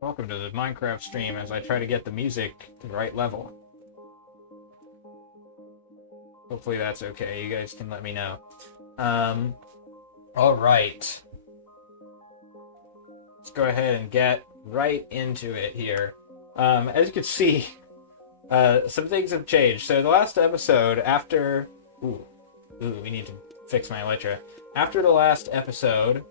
Welcome to the Minecraft stream as I try to get the music to the right level. Hopefully that's okay. You guys can let me know. Alright. Let's go ahead and get right into it here. As you can see, some things have changed. So the last episode, after... Ooh, we need to fix my elytra. After the last episode,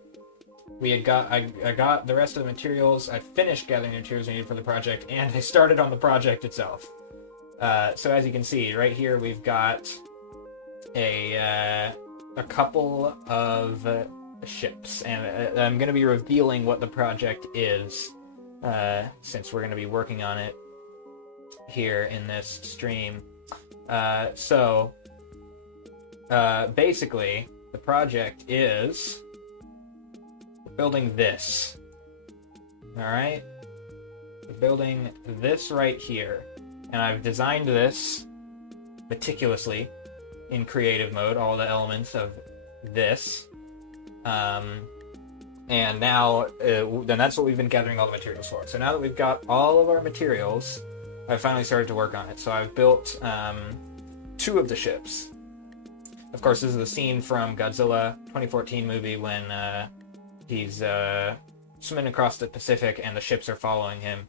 I got the rest of the materials. I finished gathering the materials we needed for the project, and I started on the project itself. So as you can see, right here we've got a couple of ships, and I'm going to be revealing what the project is, since we're going to be working on it here in this stream. Basically, the project is building this. Alright? We're building this right here. And I've designed this meticulously in creative mode, all the elements of this. And now, then that's what we've been gathering all the materials for. So now that we've got all of our materials, I've finally started to work on it. So I've built 2 of the ships. Of course, this is the scene from Godzilla 2014 movie when he's swimming across the Pacific and the ships are following him.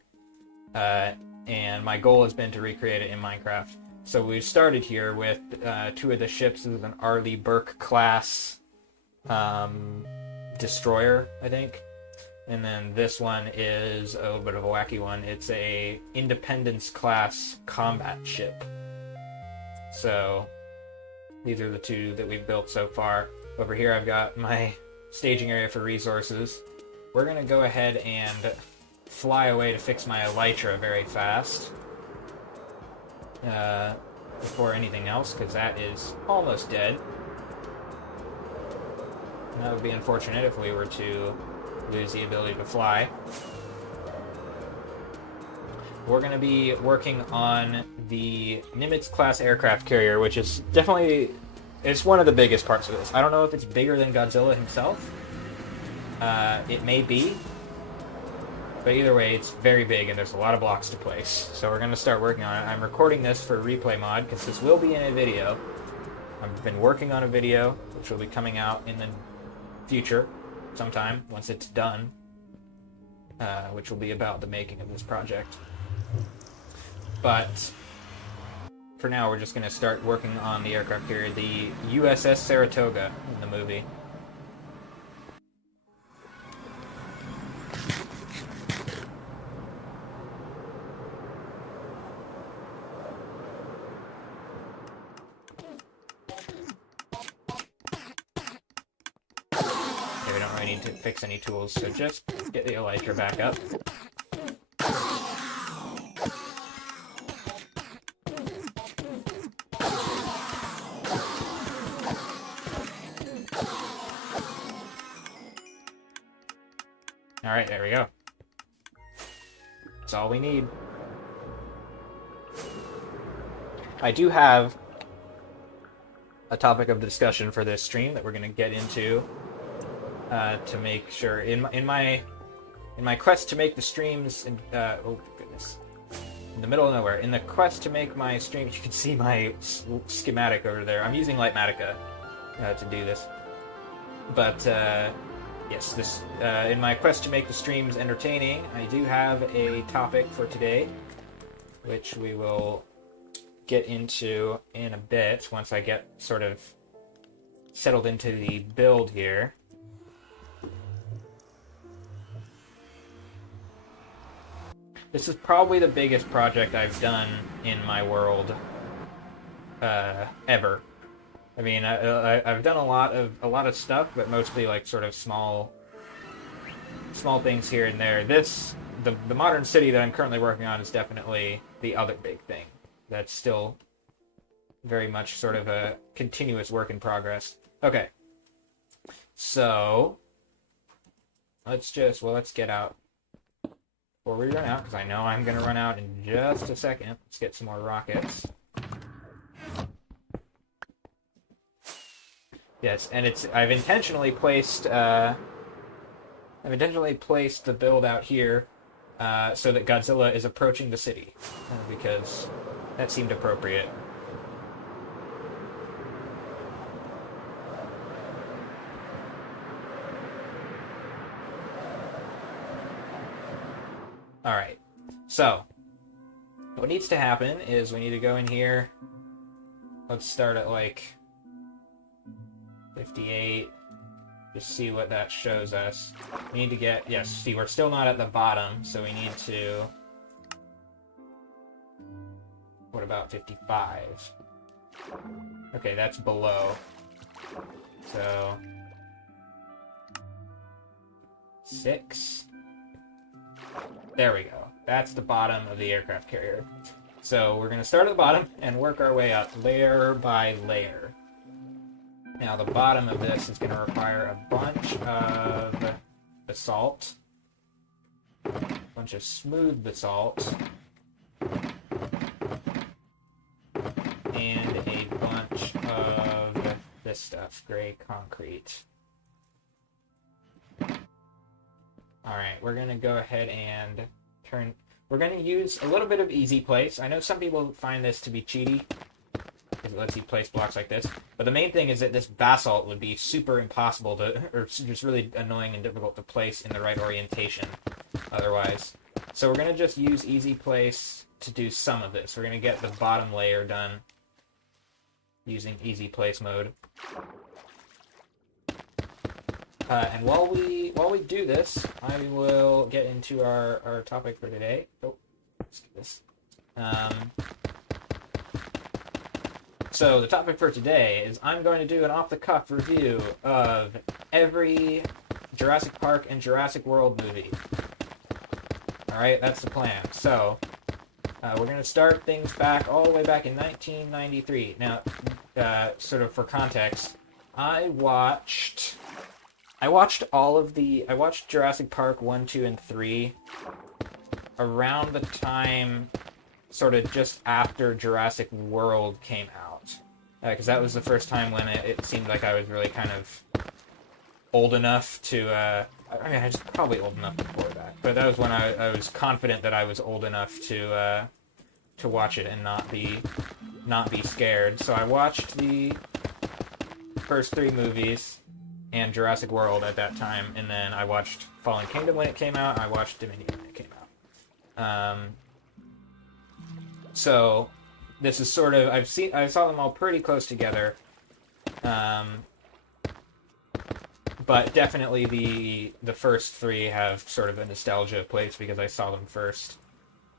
And my goal has been to recreate it in Minecraft. So we've started here with 2 of the ships. This is an Arleigh Burke class destroyer, I think. And then this one is a little bit of a wacky one. It's a Independence class combat ship. So these are the 2 that we've built so far. Over here I've got my staging area for resources. we're going to go ahead and fly away to fix my elytra very fast. Before anything else, because that is almost dead. And that would be unfortunate if we were to lose the ability to fly. We're going to be working on the Nimitz-class aircraft carrier, which is definitely... it's one of the biggest parts of this. I don't know if it's bigger than Godzilla himself. It may be. But either way, it's very big, and there's a lot of blocks to place. So we're going to start working on it. I'm recording this for Replay Mod, because this will be in a video. I've been working on a video, which will be coming out in the future, sometime, once it's done. Which will be about the making of this project. But for now, we're just going to start working on the aircraft carrier, the USS Saratoga in the movie. Okay, we don't really need to fix any tools, so just get the elytra back up. Alright, there we go. That's all we need. I do have a topic of discussion for this stream that we're going to get into to make sure in my quest to make the streams oh goodness, in the middle of nowhere, in the quest to make my streams, you can see my schematic over there. I'm using Lightmatica to do this, but yes, this in my quest to make the streams entertaining, I do have a topic for today, which we will get into in a bit once I get sort of settled into the build here. This is probably the biggest project I've done in my world ever. I mean, I've done a lot of stuff, but mostly like sort of small things here and there. The modern city that I'm currently working on is definitely the other big thing. That's still very much sort of a continuous work in progress. Okay, so let's get out before we run out, because I know I'm going to run out in just a second. Let's get some more rockets. Yes, and I've intentionally placed the build out here so that Godzilla is approaching the city, because that seemed appropriate. Alright, so what needs to happen is we need to go in here. Let's start at like 58. Just see what that shows us. We need to get, yes, see, we're still not at the bottom, so we need to, what about 55? Okay, that's below. So 6. There we go. That's the bottom of the aircraft carrier. So we're going to start at the bottom and work our way up layer by layer. Now the bottom of this is going to require a bunch of basalt, a bunch of smooth basalt, and a bunch of this stuff, gray concrete. Alright, we're going to go ahead and we're going to use a little bit of easy place. I know some people find this to be cheaty, because it lets you place blocks like this, but the main thing is that this basalt would be super impossible to, or just really annoying and difficult to place in the right orientation otherwise. So we're going to just use easy place to do some of this. We're going to get the bottom layer done using easy place mode. And while we do this, I will get into our topic for today. Oh, let's get this. So the topic for today is I'm going to do an off-the-cuff review of every Jurassic Park and Jurassic World movie. Alright, that's the plan. So, we're going to start things back all the way back in 1993. Now, sort of for context, I watched Jurassic Park 1, 2, and 3 around the time, sort of just after Jurassic World came out. Because that was the first time when it seemed like I was really kind of old enough to, I was probably old enough before that, but that was when I was confident that I was old enough to watch it and not be scared. So I watched the first 3 movies and Jurassic World at that time, and then I watched Fallen Kingdom when it came out, and I watched Dominion when it came out. So this is sort of, I saw them all pretty close together, but definitely the first 3 have sort of a nostalgia place because I saw them first.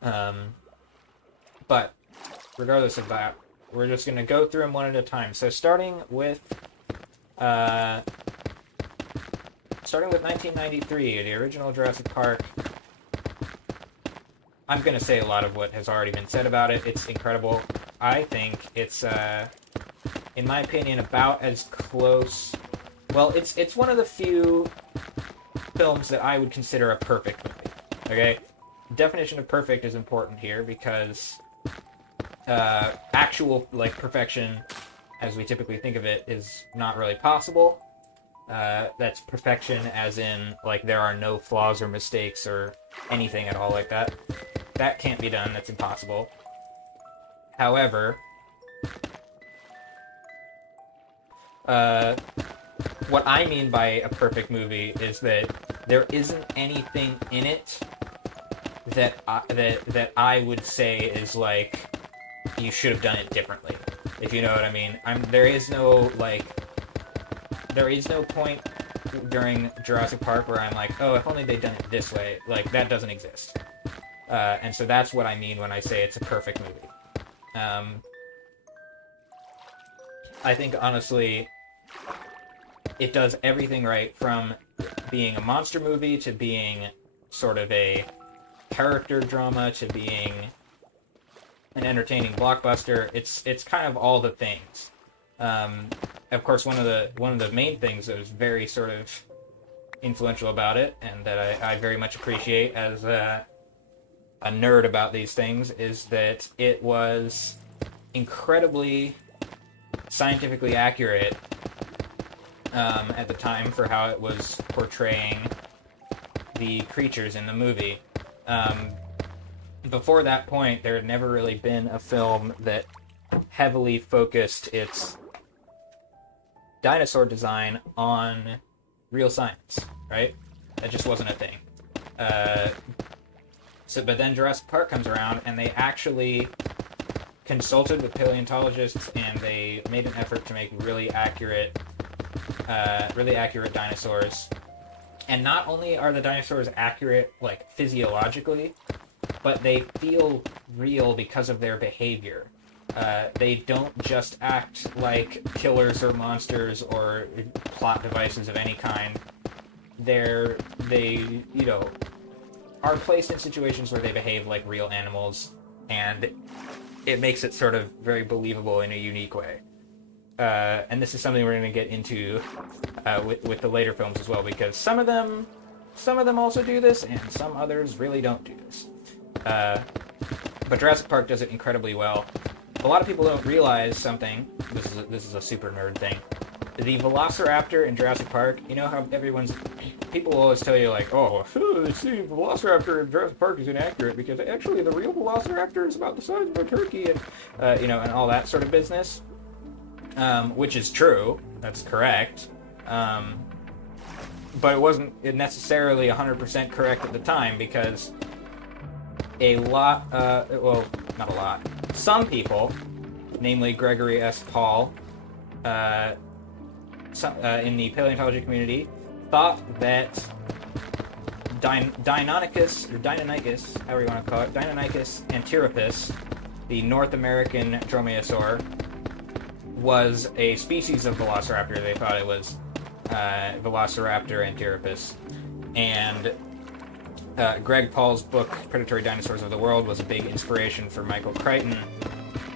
But regardless of that, we're just going to go through them one at a time. So starting with 1993, the original Jurassic Park. I'm going to say a lot of what has already been said about it. It's incredible. I think it's, in my opinion, about as close... Well, it's one of the few films that I would consider a perfect movie. Okay? Definition of perfect is important here because actual, like, perfection, as we typically think of it, is not really possible. That's perfection as in, like, there are no flaws or mistakes or anything at all like that. That can't be done. That's impossible. However, what I mean by a perfect movie is that there isn't anything in it that I would say is like, you should have done it differently, if you know what I mean. There is no point during Jurassic Park where I'm like, oh, if only they'd done it this way. Like, that doesn't exist. And so that's what I mean when I say it's a perfect movie. I think, honestly, it does everything right, from being a monster movie to being sort of a character drama to being an entertaining blockbuster. It's kind of all the things. Of course, one of the main things that was very sort of influential about it, and that I very much appreciate as a nerd about these things, is that it was incredibly scientifically accurate at the time for how it was portraying the creatures in the movie. Before that point, there had never really been a film that heavily focused its dinosaur design on real science, right? That just wasn't a thing. But then Jurassic Park comes around, and they actually consulted with paleontologists, and they made an effort to make really accurate dinosaurs. And not only are the dinosaurs accurate, like, physiologically, but they feel real because of their behavior. They don't just act like killers or monsters or plot devices of any kind. They are placed in situations where they behave like real animals, and it makes it sort of very believable in a unique way. And this is something we're going to get into with the later films as well, because some of them also do this, and some others really don't do this. But Jurassic Park does it incredibly well. A lot of people don't realize something. This is a super nerd thing. The Velociraptor in Jurassic Park, you know how people will always tell you, like, oh, see, Velociraptor in Jurassic Park is inaccurate because actually the real Velociraptor is about the size of a turkey, and and all that sort of business. Which is true. That's correct. But it wasn't necessarily 100% correct at the time, because not a lot. Some people, namely Gregory S. Paul, in the paleontology community, thought that Deinonychus, however you want to call it, Deinonychus anthropus, the North American dromaeosaur, was a species of velociraptor. They thought it was Velociraptor Antiropus. And Greg Paul's book, Predatory Dinosaurs of the World, was a big inspiration for Michael Crichton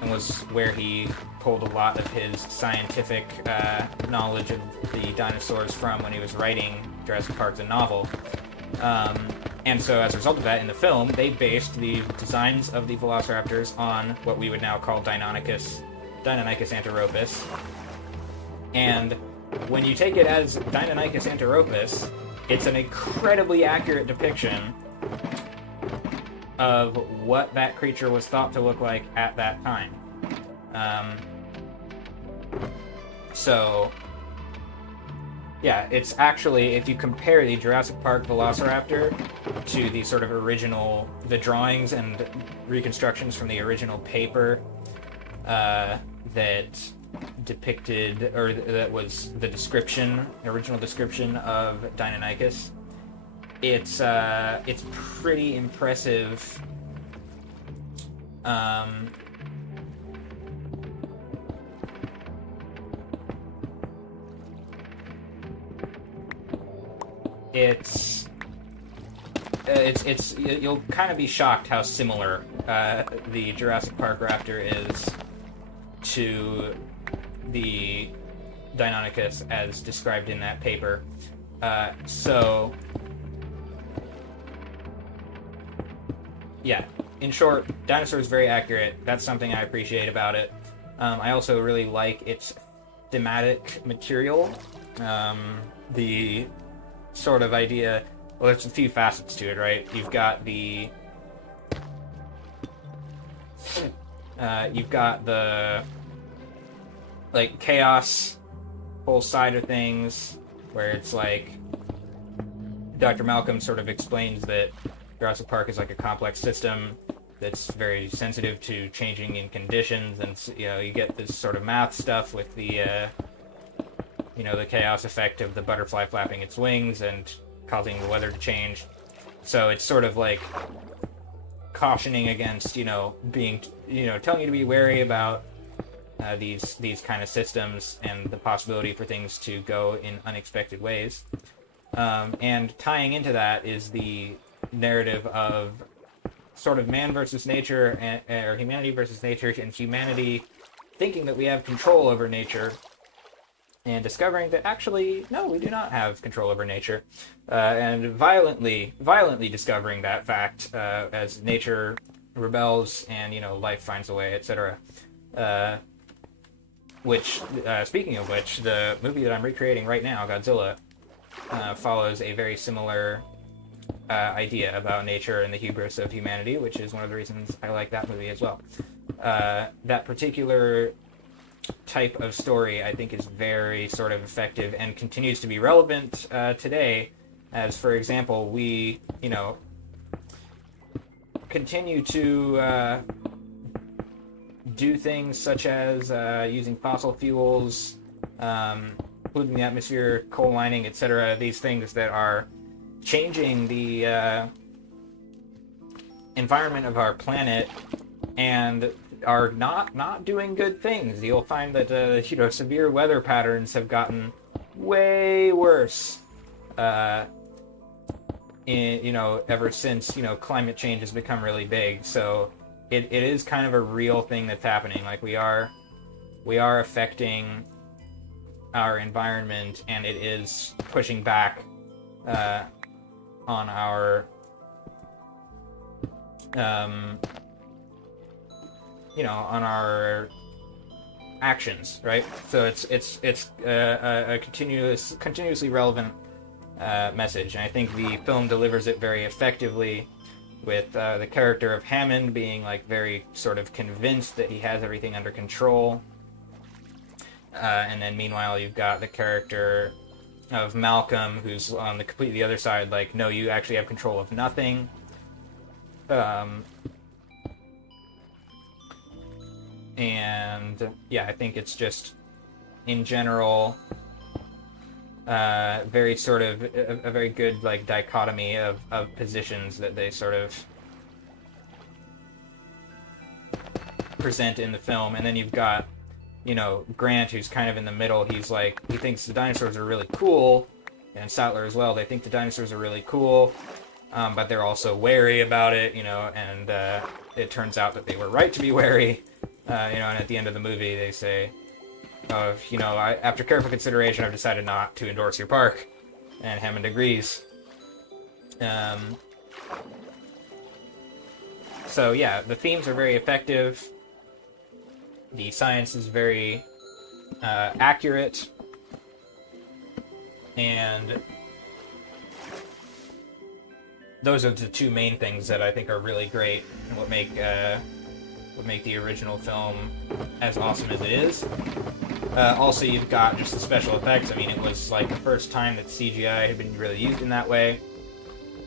and was where he pulled a lot of his scientific knowledge of the dinosaurs from when he was writing Jurassic Park, the novel. And so as a result of that, in the film, they based the designs of the Velociraptors on what we would now call Deinonychus antiropus. And when you take it as Deinonychus antiropus, it's an incredibly accurate depiction of what that creature was thought to look like at that time. So, yeah, it's actually, if you compare the Jurassic Park Velociraptor to the sort of original, the drawings and reconstructions from the original paper that depicted, or that was the original description of Deinonychus, it's pretty impressive. You'll kind of be shocked how similar the Jurassic Park raptor is to the Deinonychus as described in that paper. So, yeah, in short, Dinosaur is very accurate. That's something I appreciate about it. I also really like its thematic material. The sort of idea, well, there's a few facets to it, right? You've got the like chaos whole side of things, where it's like Dr. Malcolm sort of explains that Jurassic Park is like a complex system that's very sensitive to changing in conditions, and you get this sort of math stuff with the the chaos effect of the butterfly flapping its wings and causing the weather to change. So it's sort of like cautioning against, being, telling you to be wary about these kind of systems and the possibility for things to go in unexpected ways. And tying into that is the narrative of sort of man versus nature, or humanity versus nature, and humanity thinking that we have control over nature, and discovering that actually, no, we do not have control over nature, and violently discovering that fact as nature rebels and life finds a way, etc. Which, speaking of which, the movie that I'm recreating right now, Godzilla, follows a very similar idea about nature and the hubris of humanity, which is one of the reasons I like that movie as well. That particular type of story, I think, is very sort of effective and continues to be relevant today, as, for example, we, continue to do things such as using fossil fuels, polluting the atmosphere, coal mining, etc., these things that are changing the environment of our planet and are not doing good things. You'll find that severe weather patterns have gotten way worse ever since climate change has become really big. So it is kind of a real thing that's happening. Like we are affecting our environment, and it is pushing back on our on our actions, right? So it's a continuously relevant message, and I think the film delivers it very effectively, with the character of Hammond being like very sort of convinced that he has everything under control, and then meanwhile you've got the character of Malcolm, who's on the completely other side, like, no, you actually have control of nothing. And yeah, I think it's just, in general, very sort of a very good like dichotomy of positions that they sort of present in the film. And then you've got Grant, who's kind of in the middle, he's like, he thinks the dinosaurs are really cool, and Sattler as well. They think the dinosaurs are really cool, but they're also wary about it, and it turns out that they were right to be wary, and at the end of the movie they say, after careful consideration, I've decided not to endorse your park, and Hammond agrees. So yeah, the themes are very effective. The science is very accurate, and those are the two main things that I think are really great and what make the original film as awesome as it is. Also, you've got just the special effects. I mean, it was like the first time that CGI had been really used in that way,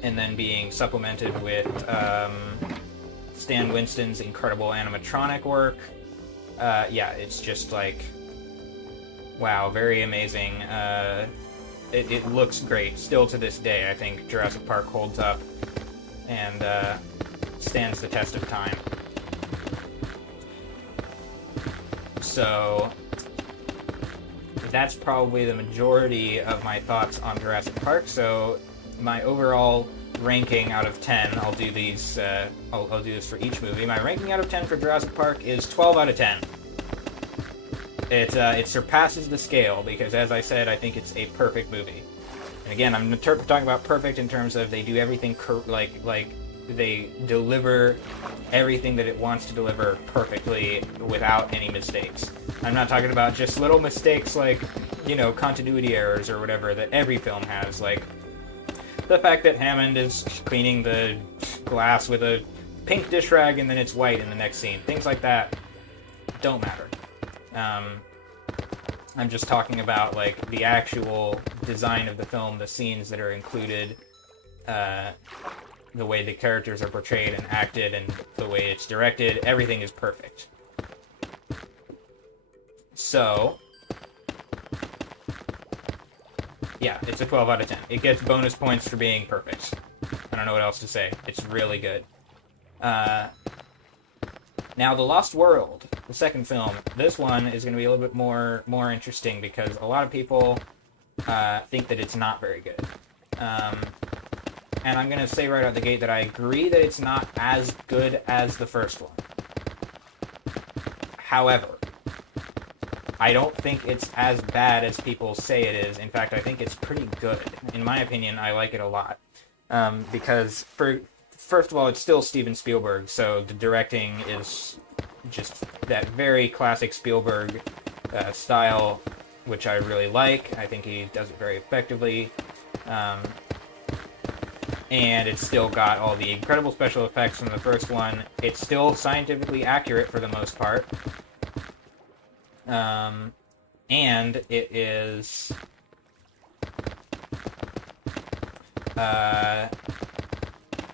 and then being supplemented with Stan Winston's incredible animatronic work. It's just like, wow, very amazing. It looks great. Still to this day, I think Jurassic Park holds up and stands the test of time. So that's probably the majority of my thoughts on Jurassic Park. So my overall ranking out of 10, I'll do these. I'll do this for each movie. My ranking out of 10 for Jurassic Park is 12 out of 10. It surpasses the scale because, as I said, I think it's a perfect movie. And again, I'm talking about perfect in terms of they do everything like they deliver everything that it wants to deliver perfectly without any mistakes. I'm not talking about just little mistakes like, continuity errors or whatever that every film has, like the fact that Hammond is cleaning the glass with a pink dish rag and then it's white in the next scene. Things like that don't matter. I'm just talking about like the actual design of the film, the scenes that are included, the way the characters are portrayed and acted, and the way it's directed. Everything is perfect. So, yeah, it's a 12 out of 10. It gets bonus points for being perfect. I don't know what else to say. It's really good. Now, The Lost World, the second film, this one is going to be a little bit more interesting because a lot of people think that it's not very good. And I'm going to say right out the gate that I agree that it's not as good as the first one. However, I don't think it's as bad as people say it is. In fact, I think it's pretty good. In my opinion, I like it a lot. Because, first of all, it's still Steven Spielberg, so the directing is just that very classic Spielberg style, which I really like. I think he does it very effectively. And it's still got all the incredible special effects from the first one. It's still scientifically accurate for the most part. And it is...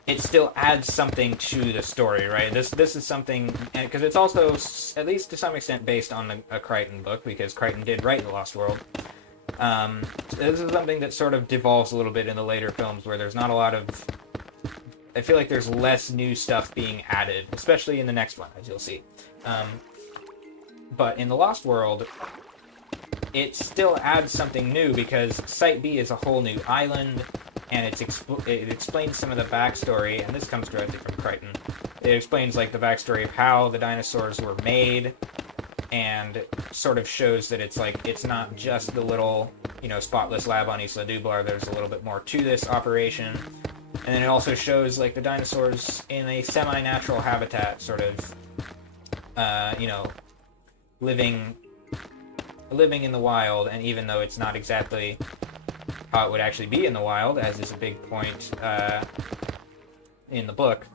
it still adds something to the story, right? This is something... Because it's also, at least to some extent, based on a Crichton book, because Crichton did write The Lost World. This is something that sort of devolves a little bit in the later films, where there's not a lot of... I feel like there's less new stuff being added, especially in the next one, as you'll see. But in The Lost World, it still adds something new, because Site B is a whole new island, and it explains some of the backstory, and this comes directly from Crichton. It explains, like, the backstory of how the dinosaurs were made, and sort of shows that it's not just the little, spotless lab on Isla Nublar. There's a little bit more to this operation. And then it also shows, like, the dinosaurs in a semi-natural habitat, sort of, living in the wild, and even though it's not exactly how it would actually be in the wild, as is a big point in the book,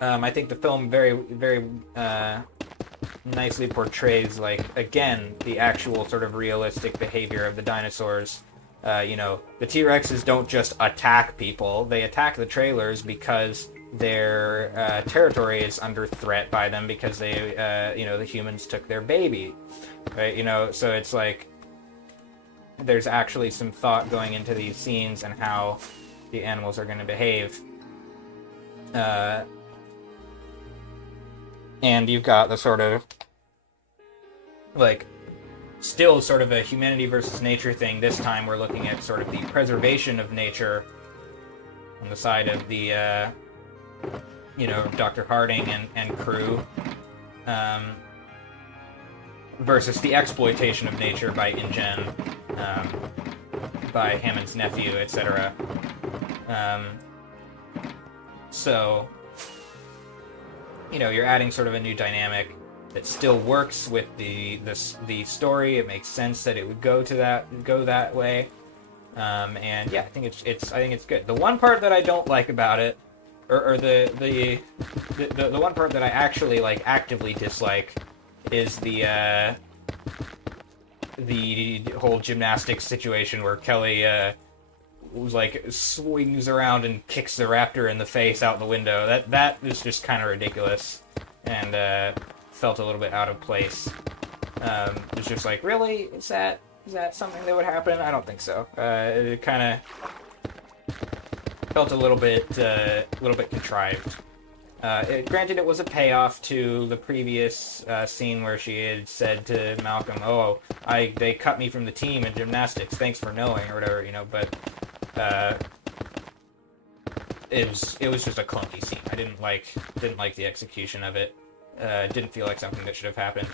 I think the film very, very nicely portrays, like, again, the actual sort of realistic behavior of the dinosaurs. The T-Rexes don't just attack people, they attack the trailers because their territory is under threat by them because they, the humans took their baby, right? So it's like there's actually some thought going into these scenes and how the animals are going to behave. And you've got the sort of like, still sort of a humanity versus nature thing. This time we're looking at sort of the preservation of nature on the side of the, Dr. Harding and crew, versus the exploitation of nature by InGen, by Hammond's nephew, etc. So, you're adding sort of a new dynamic that still works with the story. It makes sense that it would go that way. And yeah, I think it's good. The one part that I don't like about it, or the one part that I actually like actively dislike, is the whole gymnastics situation where Kelly swings around and kicks the raptor in the face out the window. That is just kind of ridiculous, and felt a little bit out of place. It's just like, really? Is that something that would happen? I don't think so. It kind of felt a little bit contrived. Granted, it was a payoff to the previous scene where she had said to Malcolm, "Oh, they cut me from the team in gymnastics. Thanks for knowing," or whatever, But it was just a clunky scene. I didn't like the execution of it. Didn't feel like something that should have happened.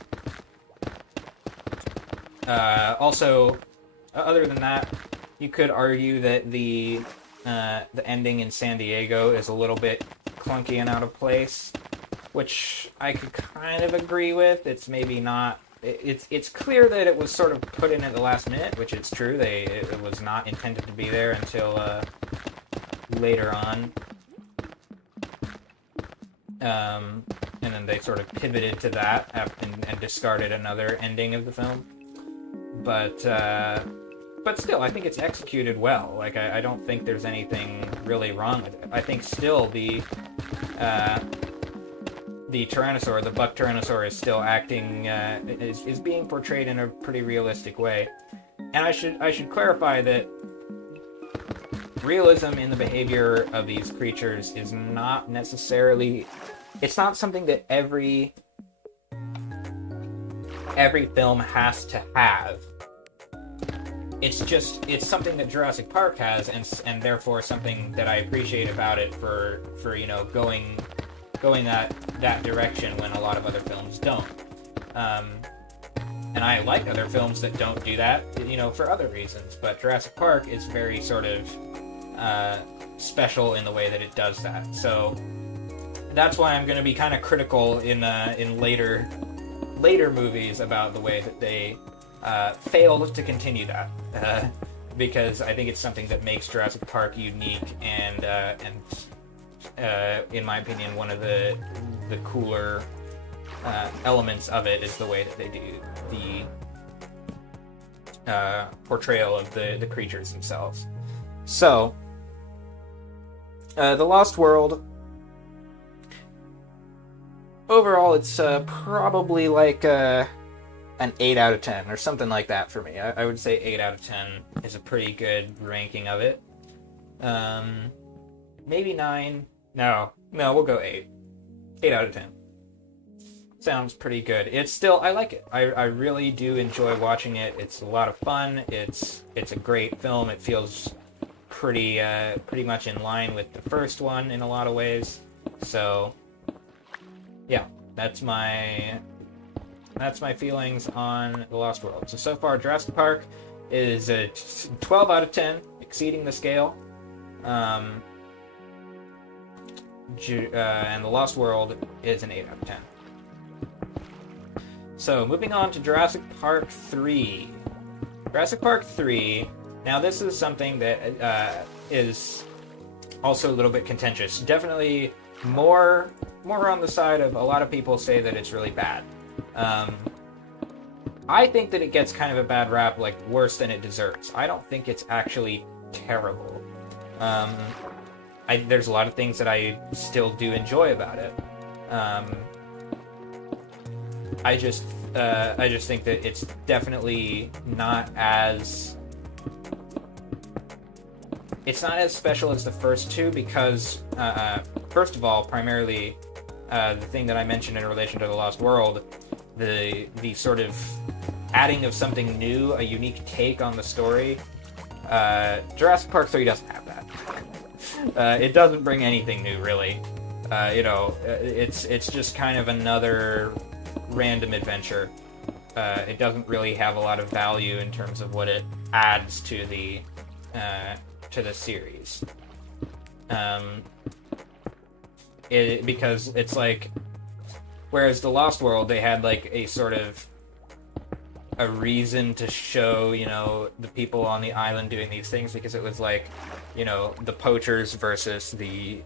Also, other than that, you could argue that the ending in San Diego is a little bit clunky and out of place, which I could kind of agree with. It's maybe not. It's clear that it was sort of put in at the last minute, which it's true. It was not intended to be there until later on. And then they sort of pivoted to that and discarded another ending of the film. But still, I think it's executed well. Like, I don't think there's anything really wrong with it. I think still the Tyrannosaur, the buck Tyrannosaur, is still acting, is being portrayed in a pretty realistic way. And I should clarify that realism in the behavior of these creatures is not necessarily... It's not something that every film has to have. It's something that Jurassic Park has, and therefore something that I appreciate about it for going that direction when a lot of other films don't. And I like other films that don't do that, for other reasons. But Jurassic Park is very sort of special in the way that it does that. So that's why I'm going to be kind of critical in later movies about the way that they failed to continue that, because I think it's something that makes Jurassic Park unique and in my opinion, one of the cooler elements of it is the way that they do the portrayal of the creatures themselves. So, The Lost World. Overall, it's probably like an 8 out of 10 or something like that for me. I would say 8 out of 10 is a pretty good ranking of it. Maybe 9. No, we'll go 8. 8 out of 10. Sounds pretty good. It's still, I like it. I really do enjoy watching it. It's a lot of fun. It's a great film. It feels pretty much in line with the first one in a lot of ways. So, yeah, that's my feelings on The Lost World. So far, Jurassic Park is a 12 out of 10, exceeding the scale. And The Lost World is an 8 out of 10. So, moving on to Jurassic Park 3. Jurassic Park 3, now this is something that is also a little bit contentious. Definitely more on the side of a lot of people say that it's really bad. I think that it gets kind of a bad rap, like worse than it deserves. I don't think it's actually terrible. There's a lot of things that I still do enjoy about it. I just think that it's definitely not as... It's not as special as the first two because, first of all, primarily, the thing that I mentioned in relation to The Lost World, the sort of adding of something new, a unique take on the story. Jurassic Park 3 doesn't have that. It doesn't bring anything new, really. It's just kind of another random adventure. It doesn't really have a lot of value in terms of what it adds to the series. Because it's like, whereas the Lost World, they had like a sort of a reason to show, the people on the island doing these things, because it was like, the poachers versus the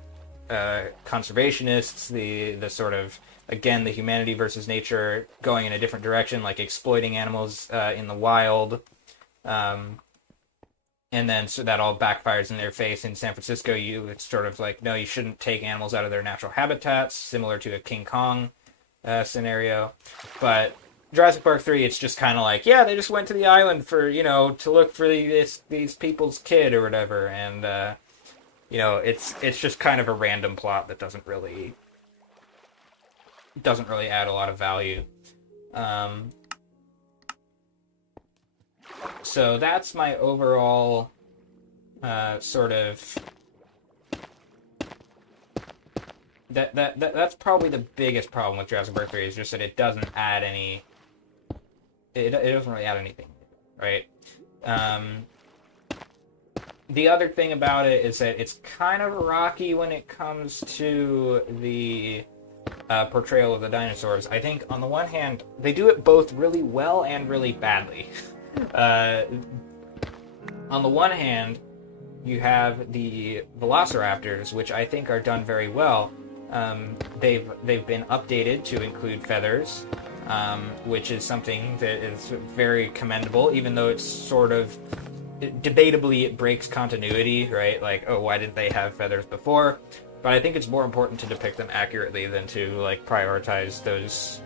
conservationists, the sort of, again, the humanity versus nature going in a different direction, like exploiting animals in the wild. And then so that all backfires in their face. In San Francisco, it's sort of like, no, you shouldn't take animals out of their natural habitats, similar to a King Kong scenario. But Jurassic Park 3, it's just kind of like, yeah, they just went to the island for, to look for these people's kid or whatever. And, it's just kind of a random plot that doesn't really add a lot of value. So that's my overall sort of... That's probably the biggest problem with Jurassic Park 3, is just that it doesn't add any... It doesn't really add anything, right? The other thing about it is that it's kind of rocky when it comes to the portrayal of the dinosaurs. I think, on the one hand, they do it both really well and really badly. On the one hand, you have the velociraptors, which I think are done very well. They've been updated to include feathers, which is something that is very commendable, even though it's sort of... Debatably, it breaks continuity, right? Like, oh, why didn't they have feathers before? But I think it's more important to depict them accurately than to, like, prioritize those,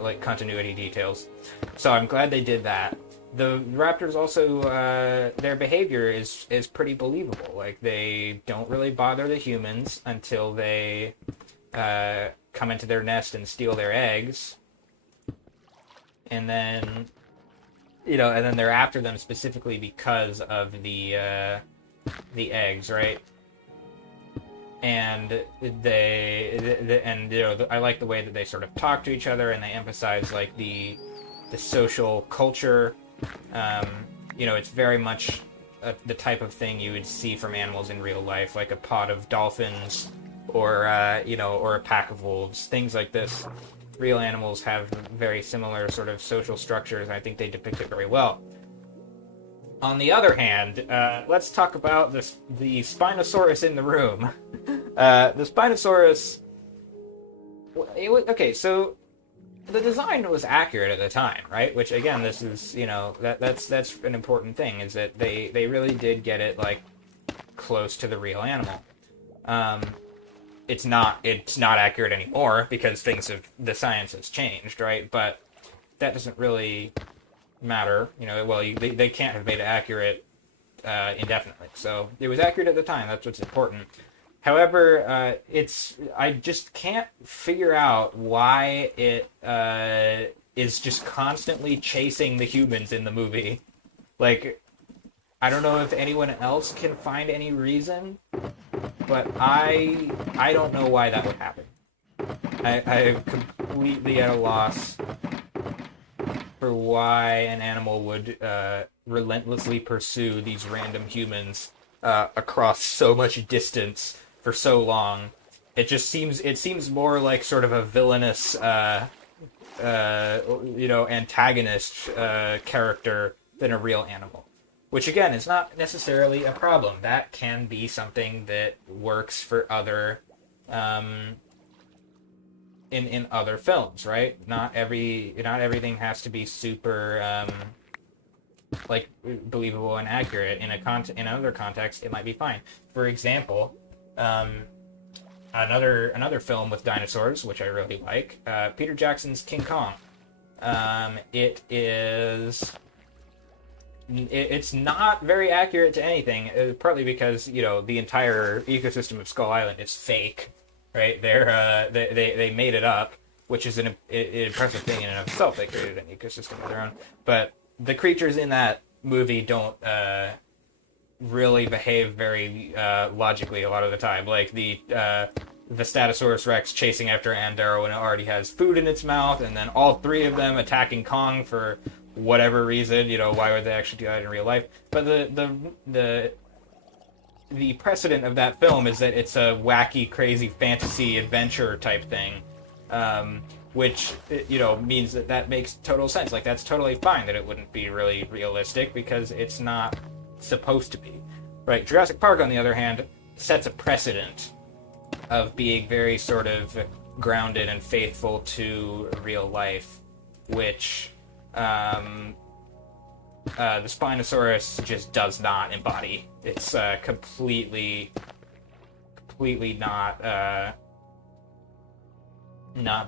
like, continuity details. So I'm glad they did that. The raptors also, their behavior is pretty believable. Like, they don't really bother the humans until they come into their nest and steal their eggs. And then... and then they're after them specifically because of the eggs, right? And I like the way that they sort of talk to each other, and they emphasize like the social culture. It's very much the type of thing you would see from animals in real life, like a pod of dolphins, or or a pack of wolves, things like this. Real animals have very similar sort of social structures, and I think they depict it very well. On the other hand, let's talk about the Spinosaurus in the room. The Spinosaurus... Okay, so the design was accurate at the time, right? Which, again, this is, that's an important thing, is that they really did get it, like, close to the real animal. It's not accurate anymore because the science has changed, right? But that doesn't really matter, they can't have made it accurate indefinitely. So it was accurate at the time. That's what's important. However, I just can't figure out why it is just constantly chasing the humans in the movie. Like, I don't know if anyone else can find any reason, but I don't know why that would happen. I'm completely at a loss for why an animal would relentlessly pursue these random humans across so much distance for so long. It seems more like sort of a villainous antagonist character than a real animal. Which, again, is not necessarily a problem. That can be something that works for other, in other films, right? Not everything has to be super, believable and accurate. In another context, it might be fine. For example, another film with dinosaurs, which I really like, Peter Jackson's King Kong. It's not very accurate to anything, partly because, the entire ecosystem of Skull Island is fake, right? They made it up. which is an impressive thing in and of itself. They created an ecosystem of their own. But the creatures in that movie don't really behave very logically a lot of the time. Like the Statosaurus Rex chasing after Andaro when it already has food in its mouth, and then all three of them attacking Kong for whatever reason. Why would they actually do that in real life? But the precedent of that film is that it's a wacky, crazy fantasy adventure type thing, which means that makes total sense. Like, that's totally fine that it wouldn't be really realistic because it's not supposed to be, right? Jurassic Park, on the other hand, sets a precedent of being very sort of grounded and faithful to real life, which the Spinosaurus just does not embody. It's completely not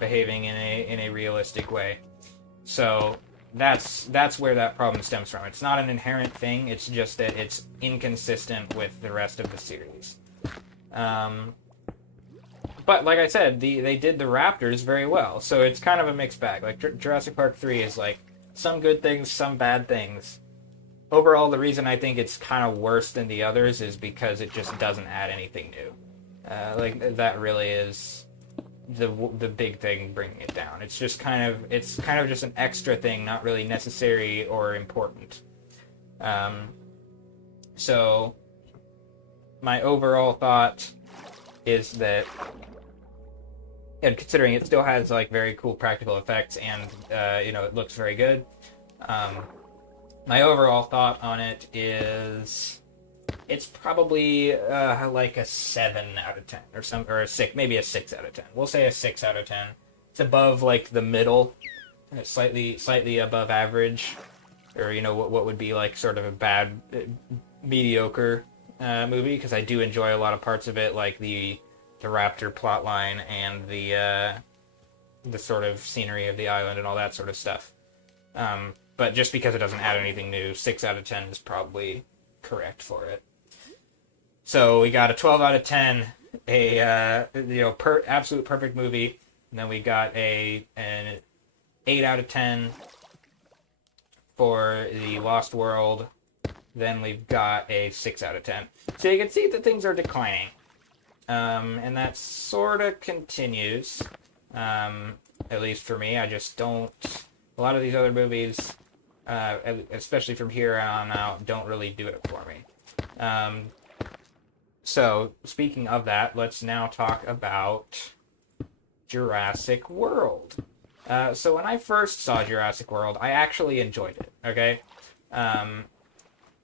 behaving in a realistic way. So that's where that problem stems from. It's not an inherent thing. It's just that it's inconsistent with the rest of the series. But like I said, they did the Raptors very well, so it's kind of a mixed bag. Like Jurassic Park 3 is like some good things, some bad things. Overall, the reason I think it's kind of worse than the others is because it just doesn't add anything new. That really is the big thing bringing it down. It's kind of just an extra thing, not really necessary or important. So my overall thought is that, and considering it still has like very cool practical effects and it looks very good, my overall thought on it is it's probably like a 7 out of 10 or a 6, maybe a 6 out of 10. We'll say a 6 out of 10. It's above like the middle, slightly above average, or what would be like sort of a bad, mediocre movie, because I do enjoy a lot of parts of it, like the raptor plotline and the sort of scenery of the island and all that sort of stuff. But just because it doesn't add anything new, 6 out of 10 is probably correct for it. So we got a 12 out of 10, absolute perfect movie, and then we got an 8 out of 10 for the Lost World. Then we've got a 6 out of 10. So you can see that things are declining. And that sort of continues, at least for me. I just don't... A lot of these other movies, especially from here on out, don't really do it for me. So, speaking of that, let's now talk about Jurassic World. So when I first saw Jurassic World, I actually enjoyed it, okay? And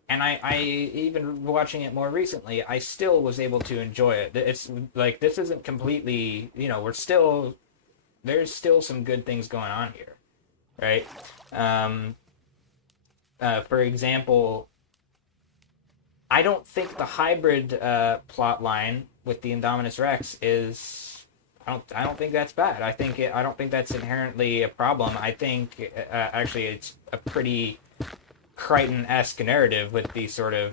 I even watching it more recently, I still was able to enjoy it. It's like, this isn't completely, there's still some good things going on here, right? For example, I don't think the hybrid plot line with the Indominus Rex is, I don't think that's bad. I don't think that's inherently a problem. I think actually it's a pretty Crichton-esque narrative with the sort of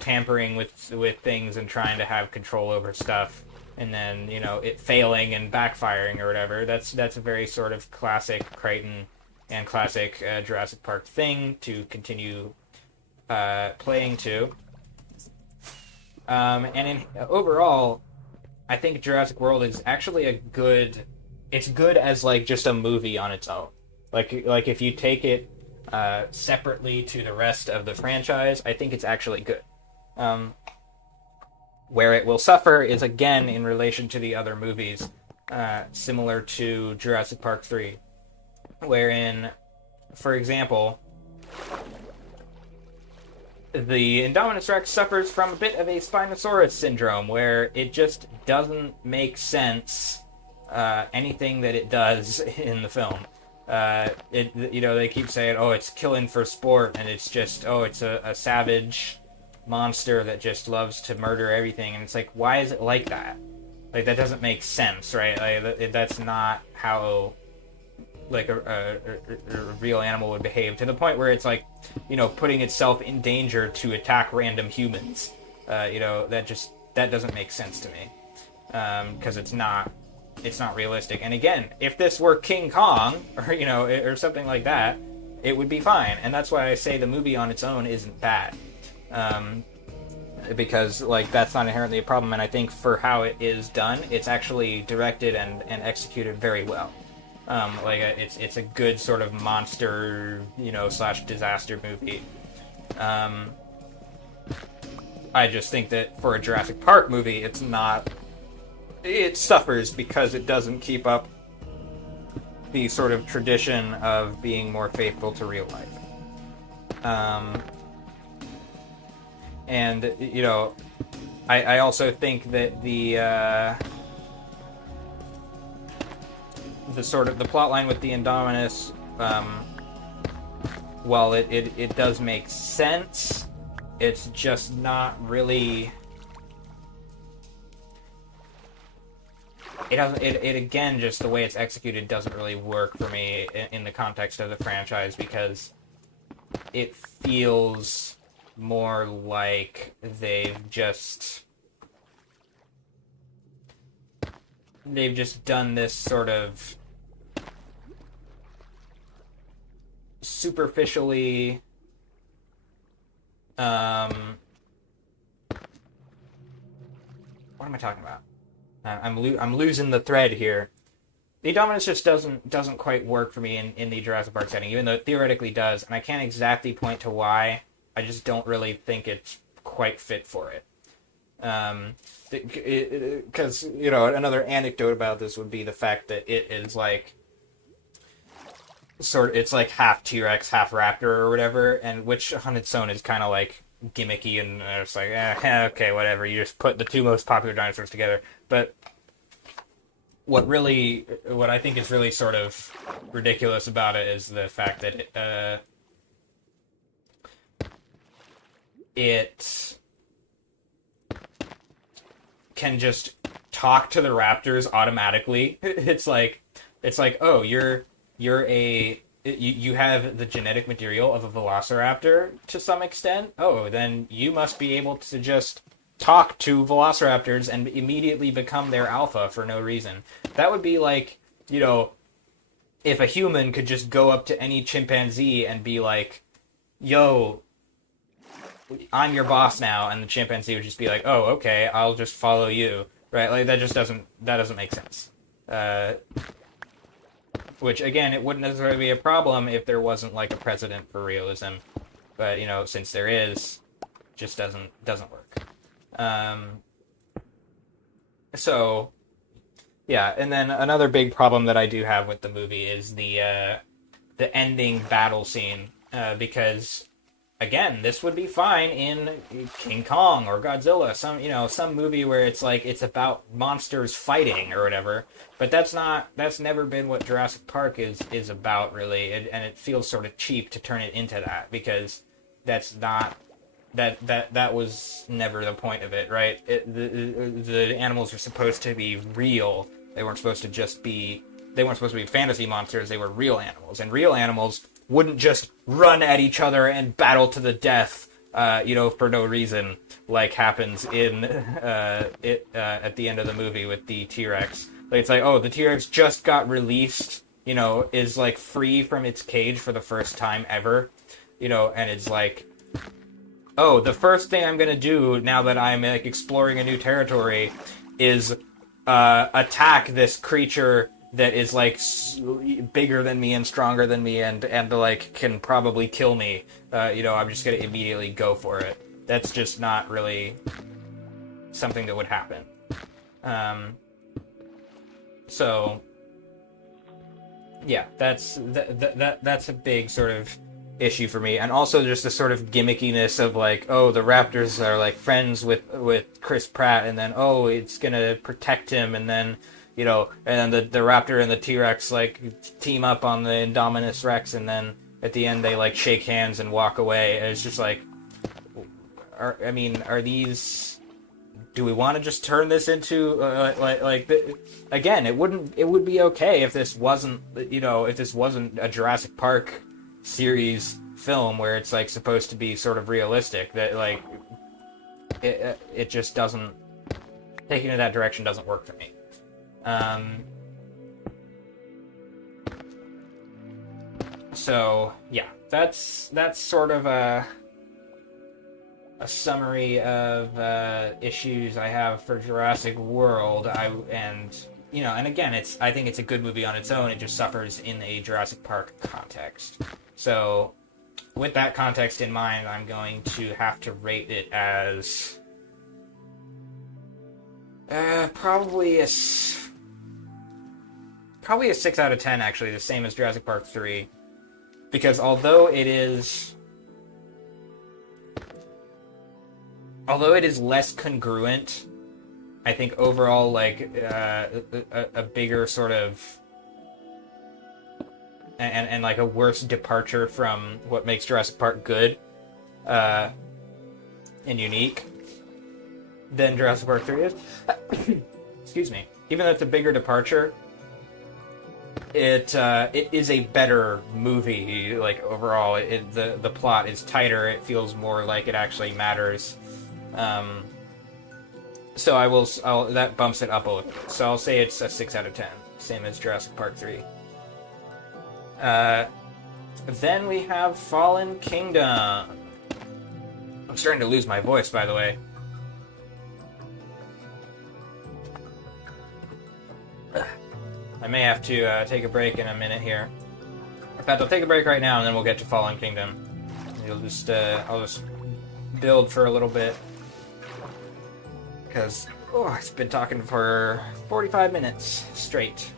tampering with things and trying to have control over stuff, and then it failing and backfiring or whatever. That's a very sort of classic Crichton and classic Jurassic Park thing to continue playing to. Overall, I think Jurassic World is actually it's good as like just a movie on its own. Like if you take it separately to the rest of the franchise, I think it's actually good. Where it will suffer is, again, in relation to the other movies, similar to Jurassic Park 3, wherein, for example, the Indominus Rex suffers from a bit of a Spinosaurus syndrome, where it just doesn't make sense, anything that it does in the film. They keep saying, it's killing for sport, and it's just, it's a savage monster that just loves to murder everything, and it's like, why is it like that? Like, that doesn't make sense, right? Like, that's not how like a real animal would behave, to the point where it's like, putting itself in danger to attack random humans. That doesn't make sense to me. because it's not realistic. And again, if this were King Kong or or something like that, it would be fine. And that's why I say the movie on its own isn't bad, because like that's not inherently a problem. And I think for how it is done, it's actually directed and executed very well. It's a good sort of monster / disaster movie. I just think that for a Jurassic Park movie, it's not. It suffers because it doesn't keep up the sort of tradition of being more faithful to real life. And I also think that the sort of the plot line with the Indominus, while it does make sense, it's just not really. It doesn't. It again, just the way it's executed doesn't really work for me in the context of the franchise, because it feels more like they've just done this sort of superficially. What am I talking about? I'm losing the thread here. The Indominus just doesn't quite work for me in the Jurassic Park setting, even though it theoretically does, and I can't exactly point to why. I just don't really think it's quite fit for it. Because another anecdote about this would be the fact that it is like it's like half T-Rex, half Raptor or whatever, and which on its own is kind of like gimmicky, and it's like okay, whatever. You just put the two most popular dinosaurs together. But what I think is really sort of ridiculous about it is the fact that it can just talk to the raptors automatically. It's like, oh, you have the genetic material of a velociraptor to some extent. Oh, then you must be able to just talk to velociraptors and immediately become their alpha for no reason. That would be like, if a human could just go up to any chimpanzee and be like, yo, I'm your boss now, and the chimpanzee would just be like, oh, okay, I'll just follow you, right? Like, that doesn't make sense. Which, again, it wouldn't necessarily be a problem if there wasn't, like, a precedent for realism. But, since there is, just doesn't work. So, yeah, and then another big problem that I do have with the movie is the ending battle scene, because, again, this would be fine in King Kong or Godzilla, some movie where it's like it's about monsters fighting or whatever. But that's never been what Jurassic Park is about, really, and it feels sort of cheap to turn it into that, because that's not. That was never the point of it, right? The animals are supposed to be real. They weren't supposed to be fantasy monsters. They were real animals, and real animals wouldn't just run at each other and battle to the death, for no reason, like happens in at the end of the movie with the T-Rex. Like, it's like, oh, the T-Rex just got released, is like free from its cage for the first time ever, and it's like, oh, the first thing I'm gonna do now that I'm like exploring a new territory is attack this creature that is like bigger than me and stronger than me and like can probably kill me. I'm just gonna immediately go for it. That's just not really something that would happen. So yeah, that's a big sort of issue for me, and also just the sort of gimmickiness of like, oh, the raptors are like friends with Chris Pratt, and then oh, it's gonna protect him, and then and then the raptor and the T-Rex like team up on the Indominus Rex, and then at the end they like shake hands and walk away, and it's just like, are these? Do we want to just turn this into again? It would be okay if this wasn't a Jurassic Park series film where it's like supposed to be sort of realistic. That like it just doesn't taking it that direction doesn't work for me. So yeah, that's sort of a summary of issues I have for Jurassic World. And again, I think it's a good movie on its own. It just suffers in a Jurassic Park context. So with that context in mind, I'm going to have to rate it as probably a 6 out of 10, actually, the same as Jurassic Park 3. Because although it is less congruent, I think overall, like, a bigger sort of and like a worse departure from what makes Jurassic Park good and unique than Jurassic Park 3 is. Excuse me. Even though it's a bigger departure, it is a better movie. Like, overall, the plot is tighter. It feels more like it actually matters. So that bumps it up a little bit. So I'll say it's a 6 out of 10, same as Jurassic Park 3. Then we have Fallen Kingdom. I'm starting to lose my voice, by the way. I may have to take a break in a minute here. In fact, I'll take a break right now, and then we'll get to Fallen Kingdom. I'll just build for a little bit, because it's been talking for 45 minutes straight.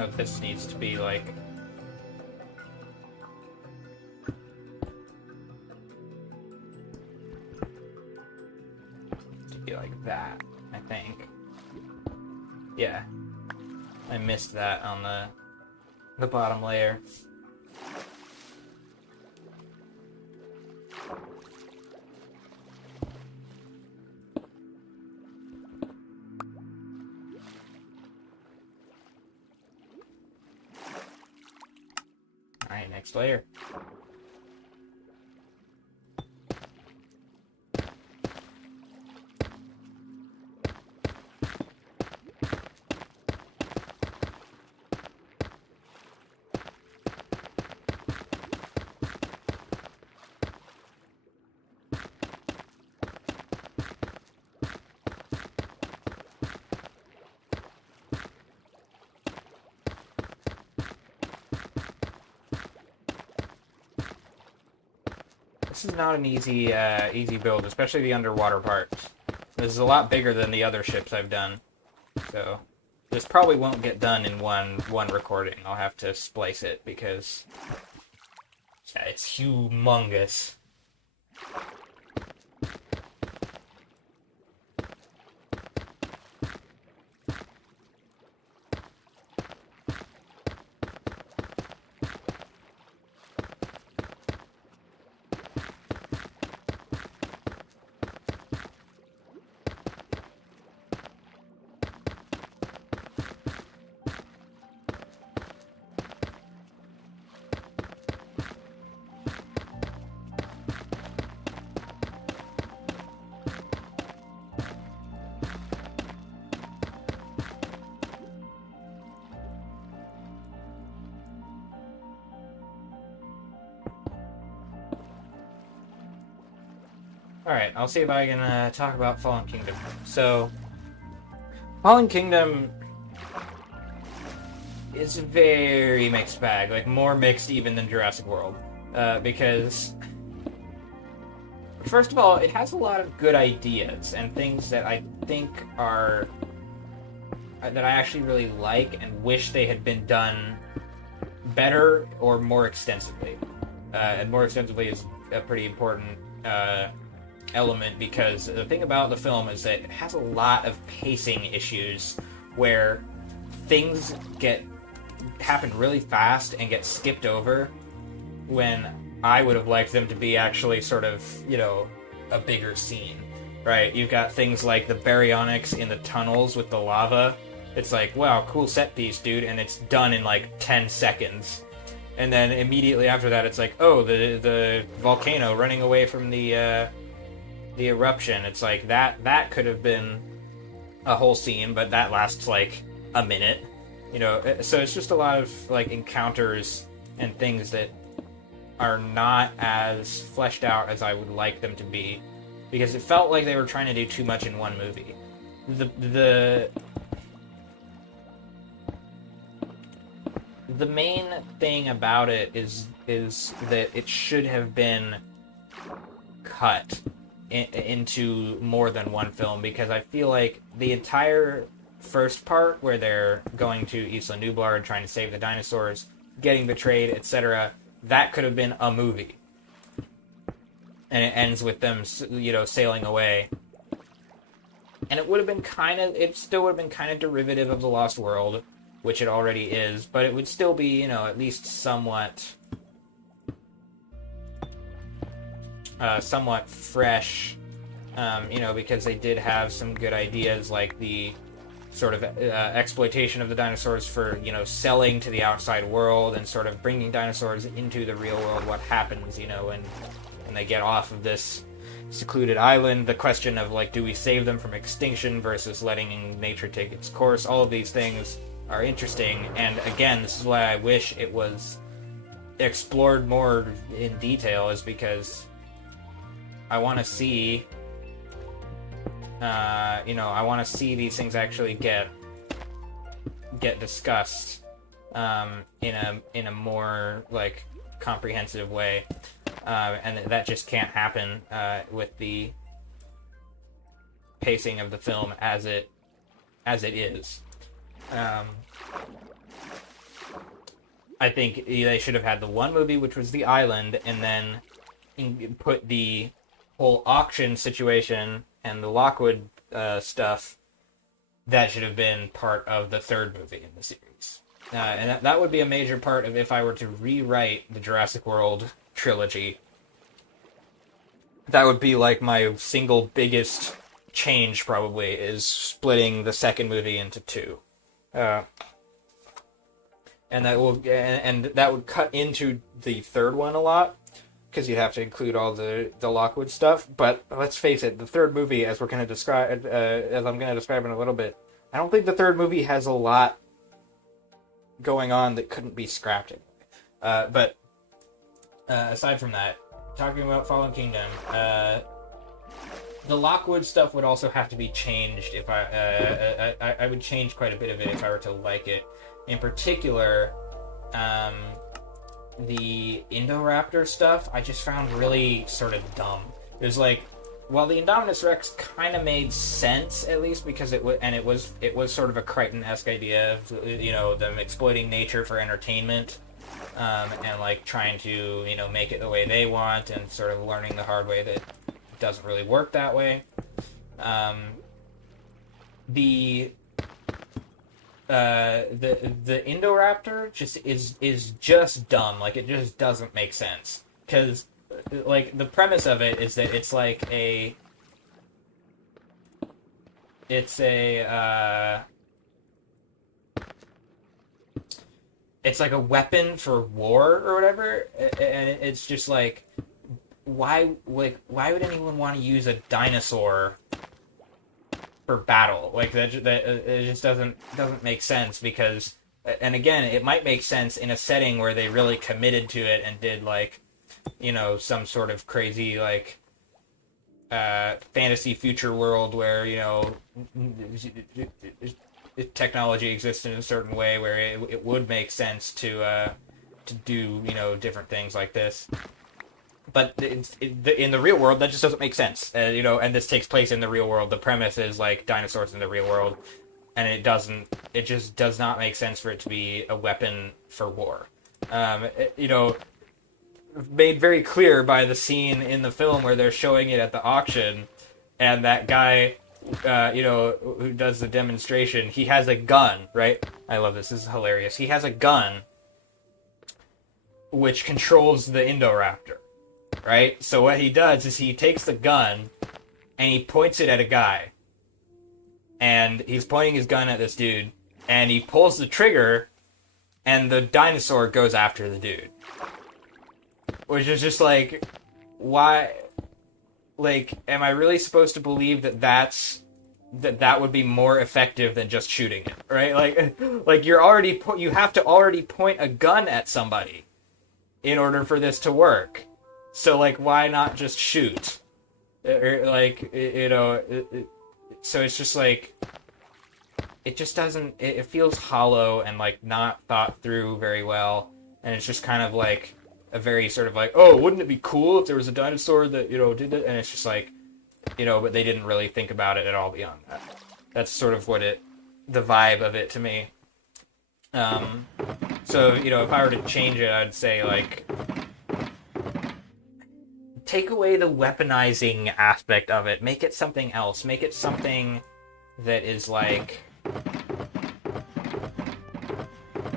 Oh, this needs to be like... to be like that, I think. Yeah. I missed that on the bottom layer. Alright, next layer. This is not an easy build, especially the underwater part. This is a lot bigger than the other ships I've done, so this probably won't get done in one recording. I'll have to splice it because it's humongous. Alright, I'll see if I can talk about Fallen Kingdom. So, Fallen Kingdom is a very mixed bag, like more mixed even than Jurassic World. Because, first of all, it has a lot of good ideas and things that I think are... that I actually really like and wish they had been done better or more extensively. And more extensively is a pretty important element, because the thing about the film is that it has a lot of pacing issues where things happen really fast and get skipped over when I would have liked them to be actually sort of, a bigger scene, right? You've got things like the baryonyx in the tunnels with the lava. It's like, wow, cool set piece, dude, and it's done in like 10 seconds. And then immediately after that, it's like, oh, the volcano running away from the eruption. It's like that could have been a whole scene, but that lasts like a minute. So it's just a lot of like encounters and things that are not as fleshed out as I would like them to be, because it felt like they were trying to do too much in one movie. The main thing about it is that it should have been cut into more than one film, because I feel like the entire first part, where they're going to Isla Nublar and trying to save the dinosaurs, getting betrayed, etc., that could have been a movie. And it ends with them, sailing away. And it still would have been kind of derivative of The Lost World, which it already is, but it would still be, at least somewhat fresh, because they did have some good ideas, like the sort of exploitation of the dinosaurs for, selling to the outside world, and sort of bringing dinosaurs into the real world. What happens, when they get off of this secluded island, the question of, like, do we save them from extinction versus letting nature take its course? All of these things are interesting, and again, this is why I wish it was explored more in detail, is because I want to see I want to see these things actually get discussed in a more like comprehensive way, and that just can't happen with the pacing of the film as it is. I think they should have had the one movie, which was The Island, and then put the whole auction situation and the Lockwood stuff. That should have been part of the third movie in the series. And that would be a major part of if I were to rewrite the Jurassic World trilogy. That would be like my single biggest change, probably, is splitting the second movie into two. And that would cut into the third one a lot, because you'd have to include all the Lockwood stuff. But let's face it, the third movie, as we're going to describe, as I'm going to describe in a little bit, I don't think the third movie has a lot going on that couldn't be scrapped. But aside from that, talking about Fallen Kingdom, the Lockwood stuff would also have to be changed. If I would change quite a bit of it if I were to like it. In particular, the Indoraptor stuff I just found really sort of dumb. It was like, while the Indominus Rex kind of made sense, at least, because it was sort of a Crichton-esque idea of, them exploiting nature for entertainment, and like trying to make it the way they want, and sort of learning the hard way that it doesn't really work that way. The Indoraptor is just dumb. Like, it just doesn't make sense, because like the premise of it is that it's like it's like a weapon for war or whatever, and it's just like, why would anyone want to use a dinosaur for battle? Like, that it just doesn't make sense, because, and again, it might make sense in a setting where they really committed to it and did like, some sort of crazy like fantasy future world where technology exists in a certain way where it would make sense to do different things like this. But in the real world, that just doesn't make sense. And this takes place in the real world. The premise is like dinosaurs in the real world, and it just does not make sense for it to be a weapon for war. made very clear by the scene in the film where they're showing it at the auction, and that guy, who does the demonstration, he has a gun, right? I love this. This is hilarious. He has a gun which controls the Indoraptor, right? So what he does is he takes the gun and he points it at a guy. And he's pointing his gun at this dude, and he pulls the trigger, and the dinosaur goes after the dude. Which is just like, why? Like, am I really supposed to believe that would be more effective than just shooting it, right? Like you have to already point a gun at somebody in order for this to work. So, like, why not just shoot? So it's just like, it just doesn't, it feels hollow and like not thought through very well, and it's just kind of like a very sort of like, oh, wouldn't it be cool if there was a dinosaur that, did it? And it's just like, but they didn't really think about it at all beyond that. That's sort of the vibe of it to me. So, if I were to change it, I'd say, like, take away the weaponizing aspect of it. Make it something else. Make it something that is like...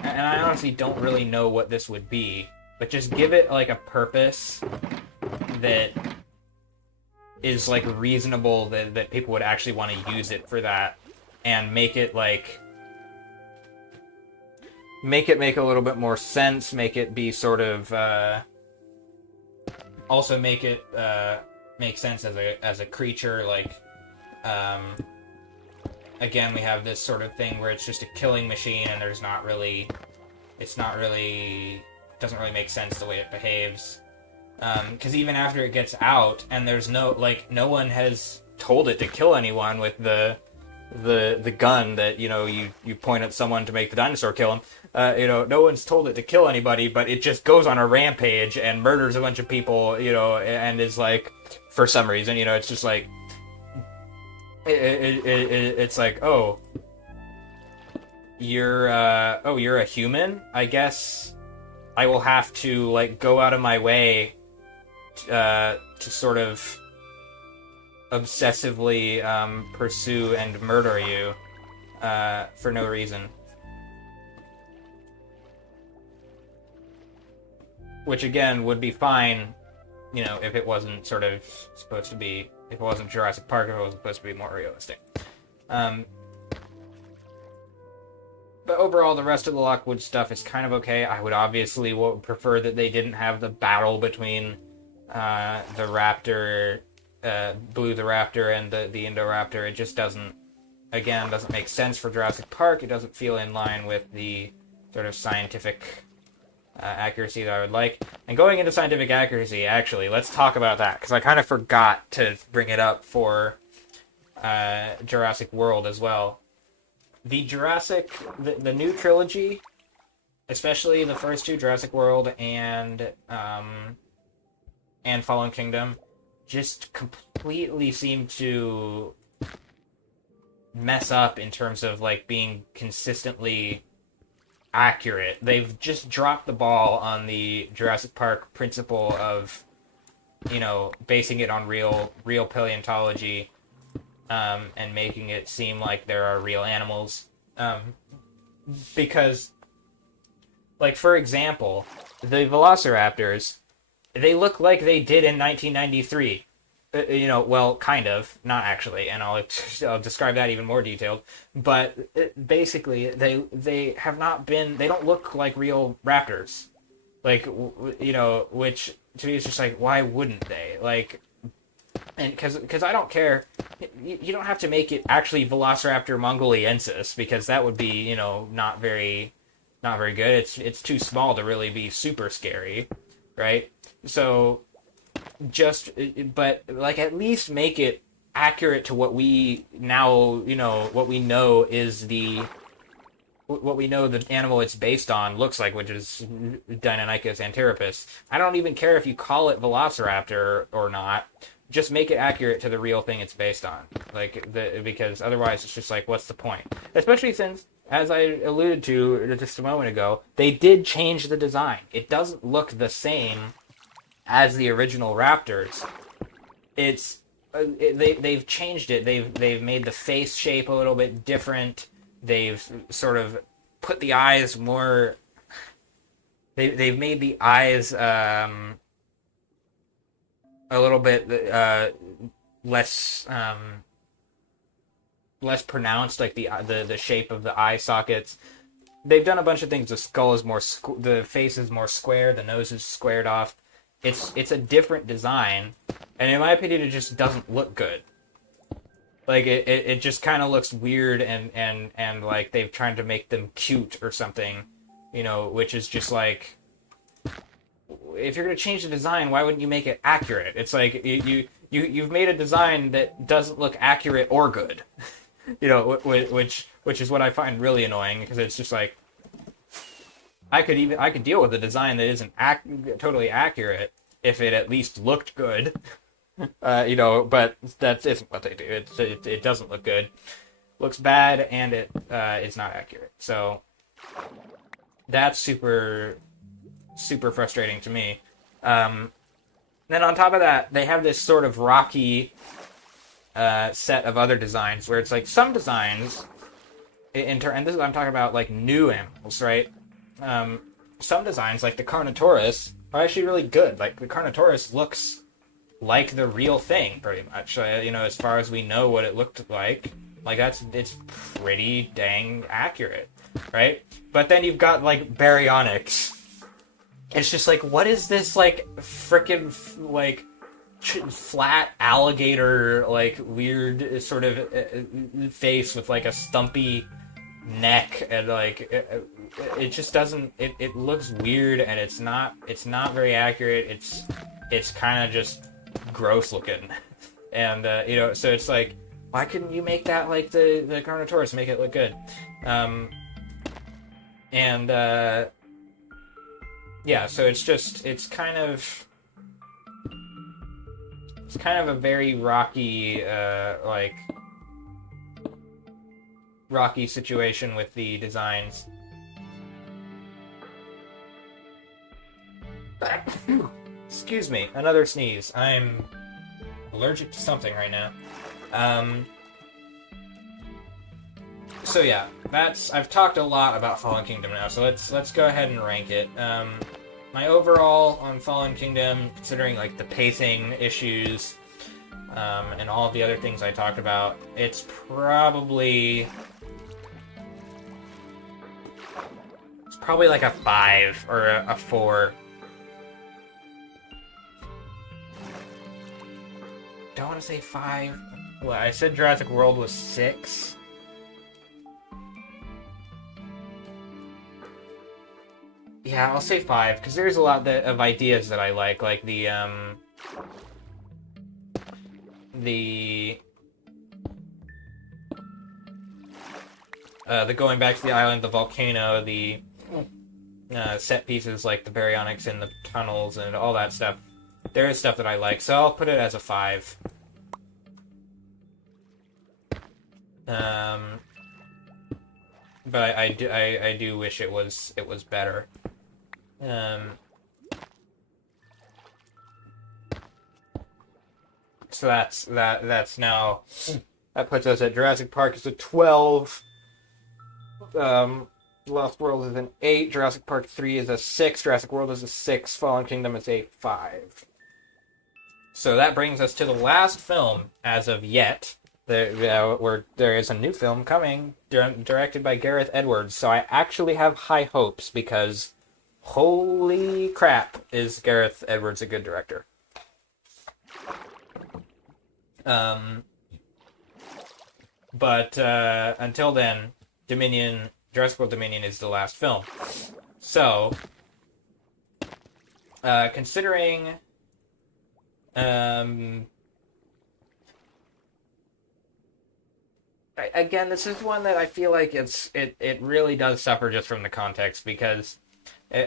And I honestly don't really know what this would be, but just give it, like, a purpose that is, like, reasonable, that people would actually want to use it for that, and make it, like... Make it make a little bit more sense, make it be sort of... Also make it make sense as a creature, like... Again, we have this sort of thing where it's just a killing machine, and there's not really... doesn't really make sense the way it behaves. Because even after it gets out, and there's no one has told it to kill anyone with the gun that, you point at someone to make the dinosaur kill him. No one's told it to kill anybody, but it just goes on a rampage and murders a bunch of people, and is like, for some reason, it's just like, it's like, oh, you're a human? I guess I will have to, like, go out of my way to sort of obsessively pursue and murder you for no reason. Which, again, would be fine, if it wasn't sort of supposed to be... If it wasn't Jurassic Park, if it was supposed to be more realistic. But overall, the rest of the Lockwood stuff is kind of okay. I would obviously prefer that they didn't have the battle between the raptor... Blue the Raptor and the Indoraptor. It just doesn't make sense for Jurassic Park. It doesn't feel in line with the sort of scientific accuracy that I would like. And going into scientific accuracy, actually, let's talk about that, because I kind of forgot to bring it up for Jurassic World as well. The new trilogy, especially the first two, Jurassic World and Fallen Kingdom, just completely seem to mess up in terms of, like, being consistently accurate. They've just dropped the ball on the Jurassic Park principle of, basing it on real paleontology, and making it seem like there are real animals. Because, like, for example, the Velociraptors, they look like they did in 1993. Well, kind of, not actually, and I'll describe that even more detailed. But basically, they have not been. They don't look like real raptors, like, which to me is just like, why wouldn't they? Like, and because I don't care. You don't have to make it actually Velociraptor mongoliensis, because that would be not very good. It's too small to really be super scary, right? So. But like, at least make it accurate to what we now, what we know the animal it's based on looks like, which is Deinonychus antheropus. I don't even care if you call it Velociraptor or not. Just make it accurate to the real thing it's based on. Because otherwise it's just like, what's the point? Especially since, as I alluded to just a moment ago, they did change the design. It doesn't look the same as the original Raptors. They've changed it. They've made the face shape a little bit different. They've sort of put the eyes more. They've made the eyes a little bit less less pronounced, like the shape of the eye sockets. They've done a bunch of things. The skull is more the face is more square. The nose is squared off. It's a different design, and in my opinion, it just doesn't look good. Like it just kind of looks weird, and like they've tried to make them cute or something, which is just like, if you're gonna change the design, why wouldn't you make it accurate? It's like you've made a design that doesn't look accurate or good, which is what I find really annoying, because it's just like, I could deal with a design that isn't totally accurate if it at least looked good, but that isn't what they do. It doesn't look good, looks bad, and it's not accurate. So that's super super frustrating to me. Then on top of that, they have this sort of rocky set of other designs where it's like some designs, and this is I'm talking about like new animals, right? Some designs, like the Carnotaurus, are actually really good. Like the Carnotaurus looks like the real thing, pretty much. As far as we know what it looked like it's pretty dang accurate, right? But then you've got like Baryonyx. It's just like, what is this like frickin' like flat alligator like weird sort of face with like a stumpy neck, and like it just doesn't, it looks weird, and it's not very accurate. It's kind of just gross looking, and so it's like, why couldn't you make that like the Carnotaurus, make it look good? Yeah, so it's kind of a very rocky rocky situation with the designs. Excuse me, another sneeze. I'm allergic to something right now. So yeah, I've talked a lot about Fallen Kingdom now, so let's go ahead and rank it. My overall on Fallen Kingdom, considering like the pacing issues, and all of the other things I talked about, it's probably like a 5 or a 4. Don't want to say 5. Well, I said Jurassic World was 6. Yeah, I'll say 5, because there's a lot of ideas that I like the going back to the island, the volcano, the set pieces like the Baryonyx in the tunnels and all that stuff. There is stuff that I like, so I'll put it as a 5. But I do wish it was better. So that's now, that puts us at Jurassic Park is a 12. Lost World is an 8. Jurassic Park 3 is a 6. Jurassic World is a 6. Fallen Kingdom is a 5. So that brings us to the last film as of yet. There is a new film coming, directed by Gareth Edwards. So I actually have high hopes, because holy crap, is Gareth Edwards a good director. But until then, Jurassic World Dominion is the last film. So, considering, again, this is one that I feel like it really does suffer just from the context, because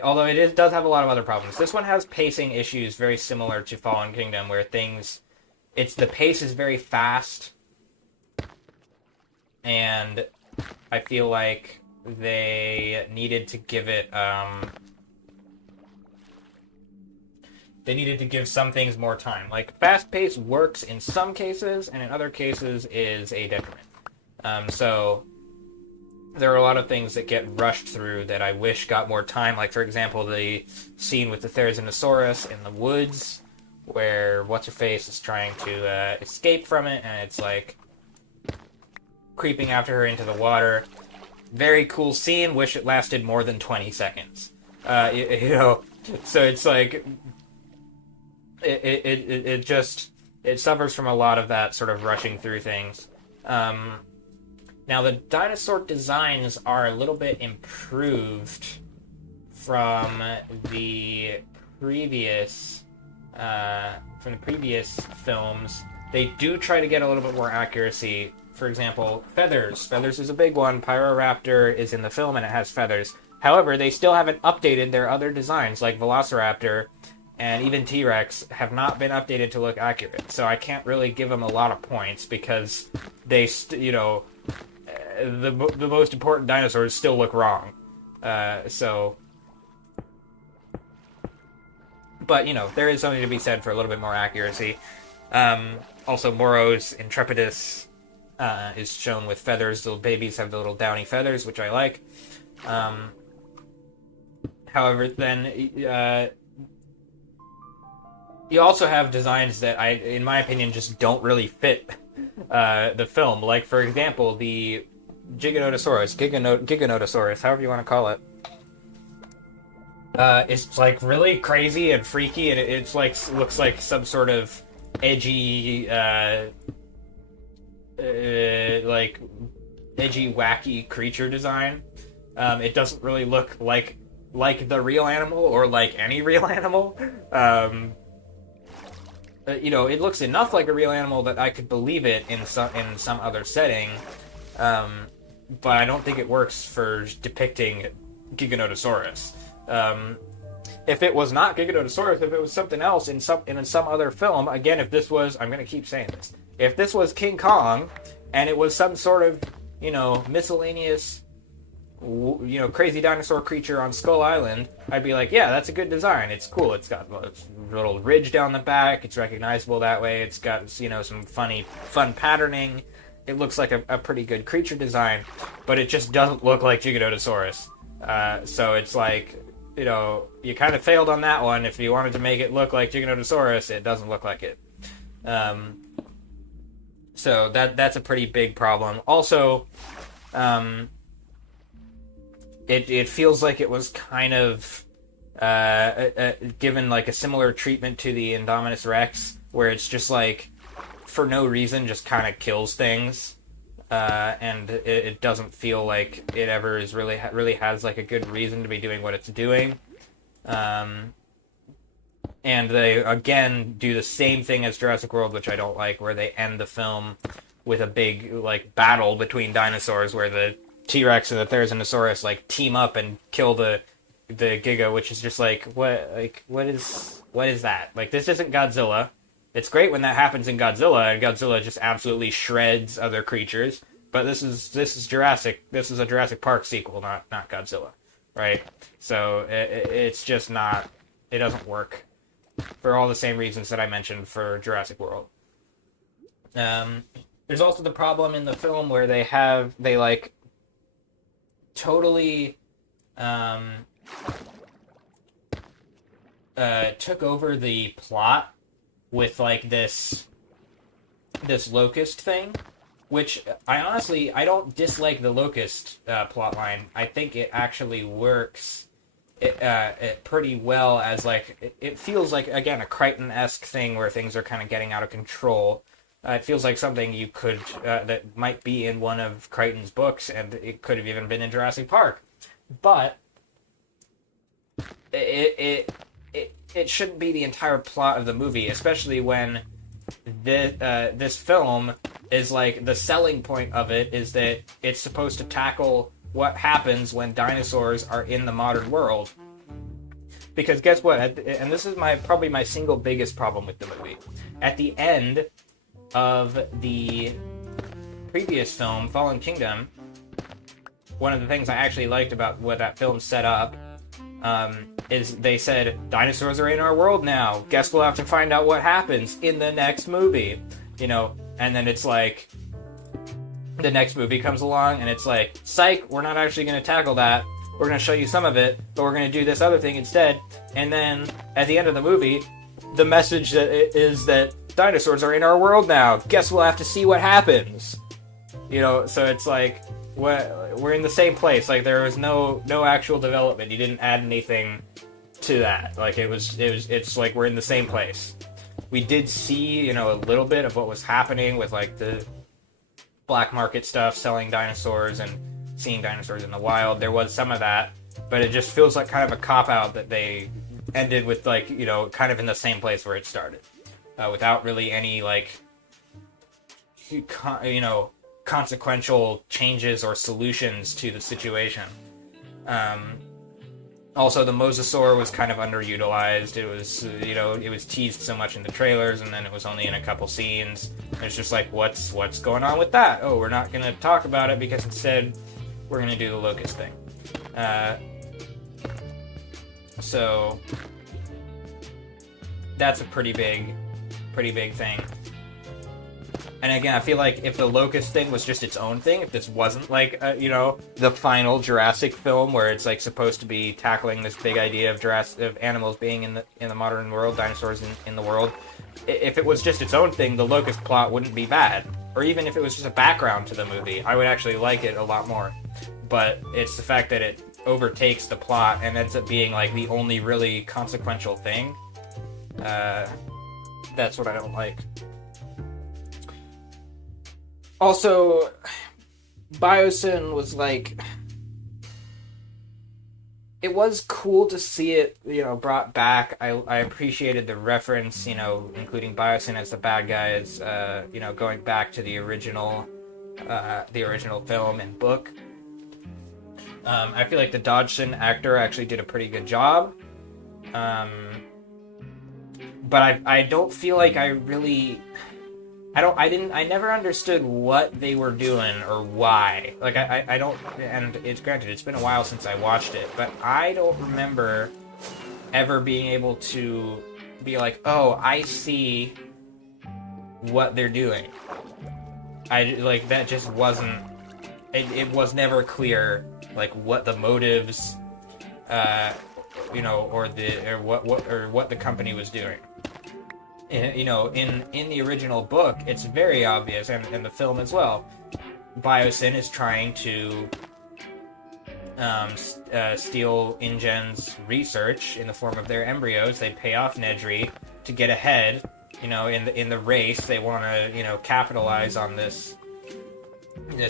although it does have a lot of other problems, this one has pacing issues very similar to Fallen Kingdom, where the pace is very fast, and I feel like they needed to give it they needed to give some things more time. Like, fast pace works in some cases, and in other cases is a detriment. So there are a lot of things that get rushed through that I wish got more time. Like, for example, the scene with the Therizinosaurus in the woods, where What's-Her-Face is trying to escape from it, and it's like creeping after her into the water. Very cool scene. Wish it lasted more than 20 seconds. You know, so it's like it just suffers from a lot of that sort of rushing through things. Now the dinosaur designs are a little bit improved from the previous films. They do try to get a little bit more accuracy. For example, feathers. Feathers is a big one. Pyroraptor is in the film and it has feathers. However, they still haven't updated their other designs, like Velociraptor and even T-Rex have not been updated to look accurate. So I can't really give them a lot of points because they, the most important dinosaurs still look wrong. But, there is something to be said for a little bit more accuracy. Also, Moros Intrepidus is shown with feathers. Little babies have the little downy feathers, which I like. However, then you also have designs that in my opinion, just don't really fit the film. Like, for example, the Giganotosaurus, however you want to call it. It's like really crazy and freaky, and it's like looks like some sort of edgy, wacky creature design. It doesn't really look like the real animal or like any real animal. It looks enough like a real animal that I could believe it in some other setting. But I don't think it works for depicting Giganotosaurus. If it was not Giganotosaurus, if it was something else in some other film, again, if this was, I'm going to keep saying this, if this was King Kong, and it was some sort of, miscellaneous, crazy dinosaur creature on Skull Island, I'd be like, yeah, that's a good design. It's cool. It's got a little ridge down the back. It's recognizable that way. It's got, some fun patterning. It looks like a pretty good creature design, but it just doesn't look like Giganotosaurus. So it's like, you kind of failed on that one. If you wanted to make it look like Giganotosaurus, it doesn't look like it. So that's a pretty big problem. Also, it feels like it was kind of given like a similar treatment to the Indominus Rex, where it's just like, for no reason, just kind of kills things. And it doesn't feel like it ever is really has like a good reason to be doing what it's doing. And they again do the same thing as Jurassic World, which I don't like, where they end the film with a big like battle between dinosaurs, where the T-Rex and the Therizinosaurus like team up and kill the Giga, which is just like what is that? Like, this isn't Godzilla. It's great when that happens in Godzilla, and Godzilla just absolutely shreds other creatures. But this is Jurassic. This is a Jurassic Park sequel, not Godzilla, right? So it's just not. It doesn't work for all the same reasons that I mentioned for Jurassic World. There's also the problem in the film where they like totally took over the plot with like this locust thing, which I don't dislike the locust plot line. I think it actually works it pretty well as like it feels like, again, a Crichton-esque thing where things are kind of getting out of control. It feels like something you could that might be in one of Crichton's books, and it could have even been in Jurassic Park, but it shouldn't be the entire plot of the movie, especially when this film is like, the selling point of it is that it's supposed to tackle what happens when dinosaurs are in the modern world. Because guess what? And this is probably my single biggest problem with the movie. At the end of the previous film, Fallen Kingdom, one of the things I actually liked about what that film set up is they said, dinosaurs are in our world now. Guess we'll have to find out what happens in the next movie. You know, and then it's like, the next movie comes along, and it's like, psych, we're not actually going to tackle that. We're going to show you some of it, but we're going to do this other thing instead. And then, at the end of the movie, the message is that dinosaurs are in our world now. Guess we'll have to see what happens. You know, so it's like, we're in the same place. Like, there was no actual development. You didn't add anything to that. Like, it's like we're in the same place. We did see, you know, a little bit of what was happening with, like, the black market stuff, selling dinosaurs and seeing dinosaurs in the wild. There was some of that, but it just feels like kind of a cop-out that they ended with, like, you know, kind of in the same place where it started, without really any, like, you know, consequential changes or solutions to the situation. Also, the mosasaur was kind of underutilized. It was, you know, it was teased so much in the trailers, and then it was only in a couple scenes. It's just like, what's going on with that? Oh, we're not going to talk about it because instead we're going to do the locust thing. So that's a pretty big thing. And again, I feel like if the locust thing was just its own thing, if this wasn't like, you know, the final Jurassic film where it's like supposed to be tackling this big idea of animals being in the modern world, dinosaurs in the world, if it was just its own thing, the locust plot wouldn't be bad. Or even if it was just a background to the movie, I would actually like it a lot more. But it's the fact that it overtakes the plot and ends up being like the only really consequential thing. That's what I don't like. Also, Biosyn was like, it was cool to see it, you know, brought back. I appreciated the reference, you know, including Biosyn as the bad guys, you know, going back to the original film and book. I feel like the Dodgson actor actually did a pretty good job. But I don't feel like I really... I never understood what they were doing or why. Like, I don't, and it's granted, it's been a while since I watched it, but I don't remember ever being able to be like, oh, I see what they're doing. That just wasn't, it was never clear, like, what the motives, you know, or what the company was doing. You know, in the original book, it's very obvious, and in the film as well. Biosyn is trying to steal InGen's research in the form of their embryos. They pay off Nedry to get ahead. You know, in the race, they want to, you know, capitalize on this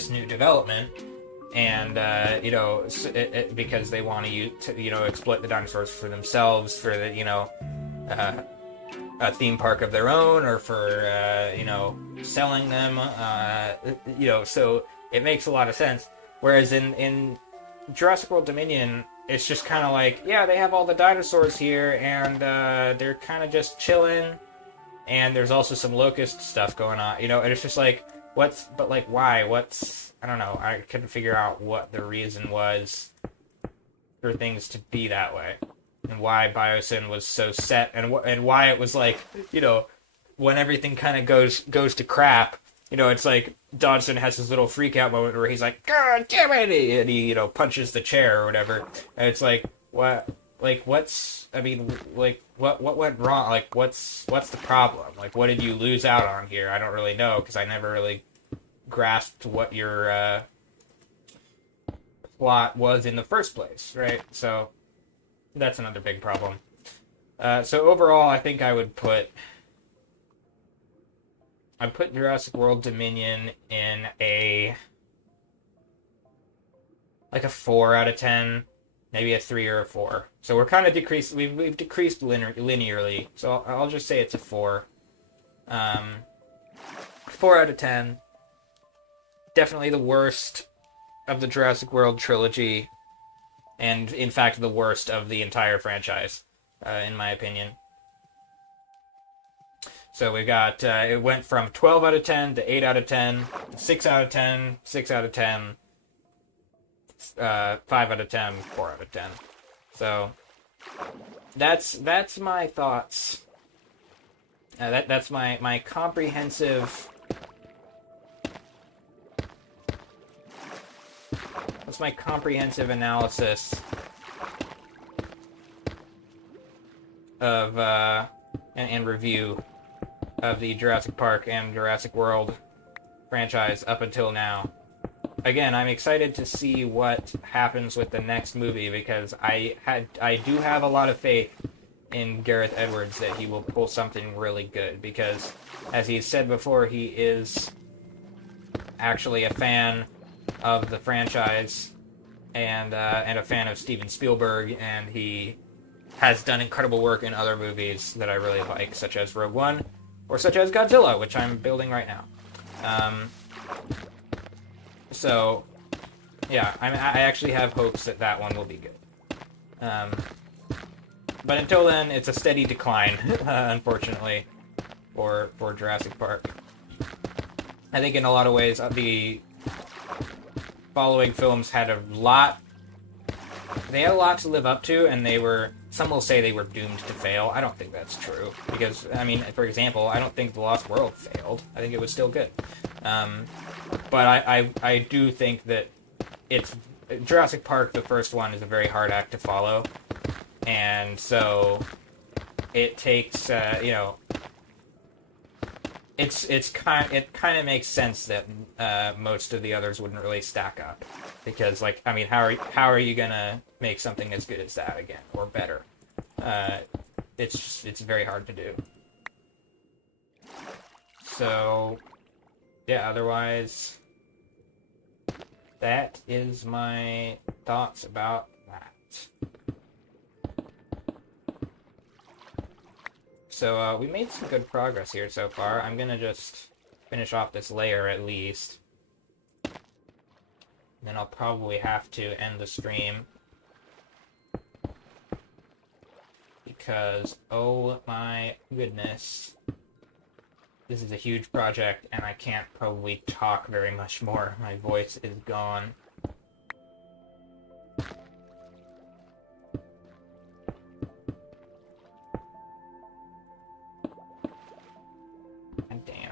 new development, and you know, because they want to you know, exploit the dinosaurs for themselves, for the, you know, a theme park of their own, or for you know, selling them, you know, so it makes a lot of sense. Whereas in Jurassic World Dominion, it's just kind of like, yeah, they have all the dinosaurs here, and they're kind of just chilling, and there's also some locust stuff going on, you know, and it's just like, why? I don't know, I couldn't figure out what the reason was for things to be that way. And why Biosyn was so set, and why it was like, you know, when everything kind of goes to crap, you know, it's like Dodgson has his little freak out moment where he's like, God damn it, and he, you know, punches the chair or whatever, and it's like, what went wrong? Like, what's the problem? Like, what did you lose out on here? I don't really know, because I never really grasped what your plot was in the first place, right? So that's another big problem. So overall, I think I would put Jurassic World Dominion in a 4 out of 10, maybe a 3 or a 4. So we're kind of decreased. We've decreased linearly. So I'll just say it's a 4. 4 out of 10. Definitely the worst of the Jurassic World trilogy, and in fact the worst of the entire franchise, in my opinion. So we got, it went from 12 out of 10 to 8 out of 10, 6 out of 10, 6 out of 10, 5 out of 10, 4 out of 10. So that's my thoughts. That's my comprehensive. That's my comprehensive analysis of and review of the Jurassic Park and Jurassic World franchise up until now. Again, I'm excited to see what happens with the next movie because I do have a lot of faith in Gareth Edwards that he will pull something really good because, as he said before, he is actually a fan of the franchise and a fan of Steven Spielberg, and he has done incredible work in other movies that I really like, such as Rogue One or such as Godzilla, which I'm building right now. So, yeah, I actually have hopes that that one will be good. But until then, it's a steady decline, unfortunately, for Jurassic Park. I think in a lot of ways, the following films had a lot... They had a lot to live up to, and they were... Some will say they were doomed to fail. I don't think that's true. Because, I mean, for example, I don't think The Lost World failed. I think it was still good. But I do think that it's... Jurassic Park, the first one, is a very hard act to follow. And so it takes, you know... It kind of makes sense that most of the others wouldn't really stack up, because like I mean how are you gonna make something as good as that again or better? It's very hard to do. So yeah, otherwise that is my thoughts about that. So we made some good progress here so far. I'm gonna just finish off this layer at least. Then I'll probably have to end the stream. Because, oh my goodness. This is a huge project and I can't probably talk very much more. My voice is gone.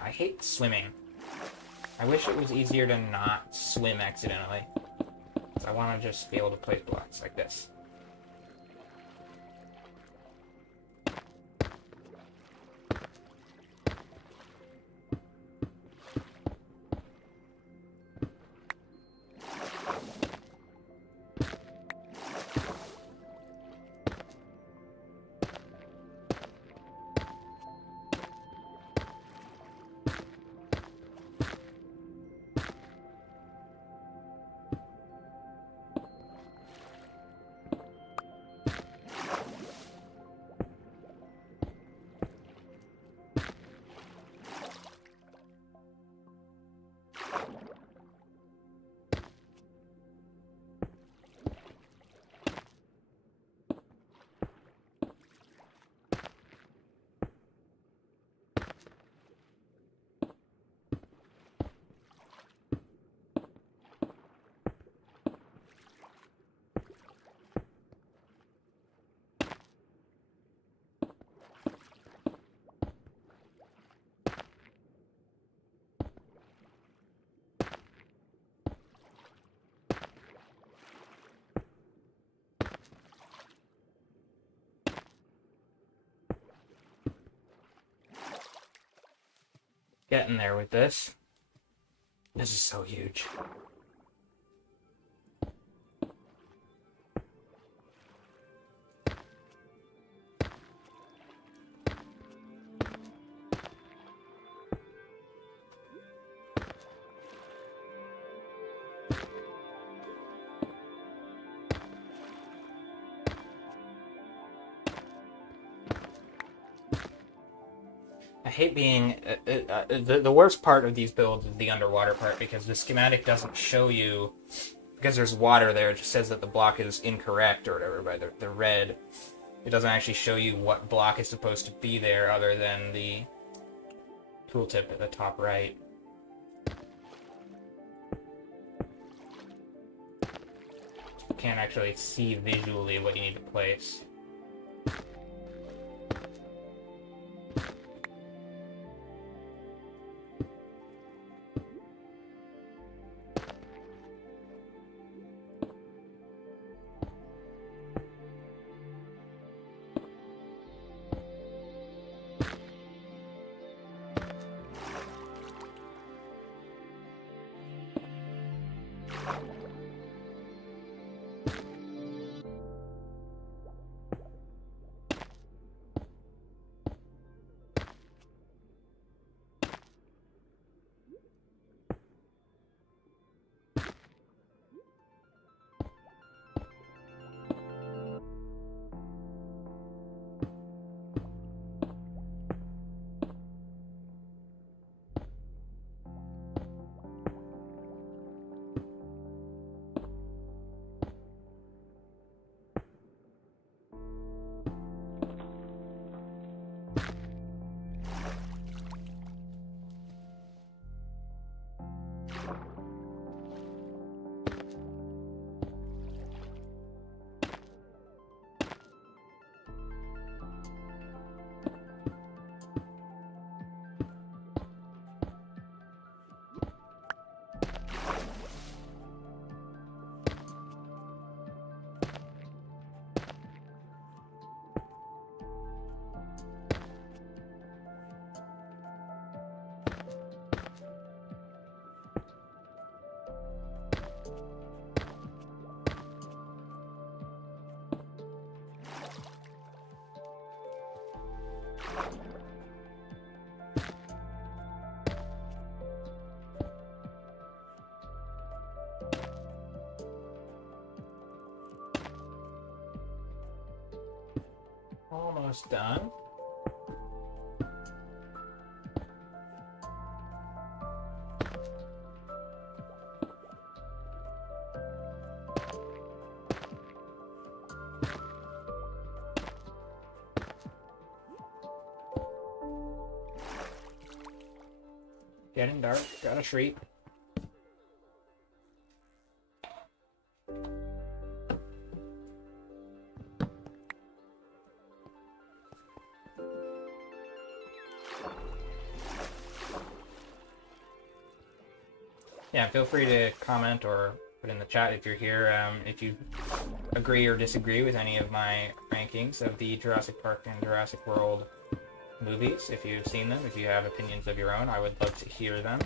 I hate swimming. I wish it was easier to not swim accidentally. I want to just be able to place blocks like this. Getting there with this. This is so huge. I hate being... the worst part of these builds is the underwater part, because the schematic doesn't show you... Because there's water there, it just says that the block is incorrect or whatever by the red. It doesn't actually show you what block is supposed to be there other than the tooltip at the top right. You can't actually see visually what you need to place. Almost done. Getting dark. Got a treat. Yeah, feel free to comment or put in the chat if you're here, if you agree or disagree with any of my rankings of the Jurassic Park and Jurassic World movies. If you've seen them, if you have opinions of your own, I would love to hear them.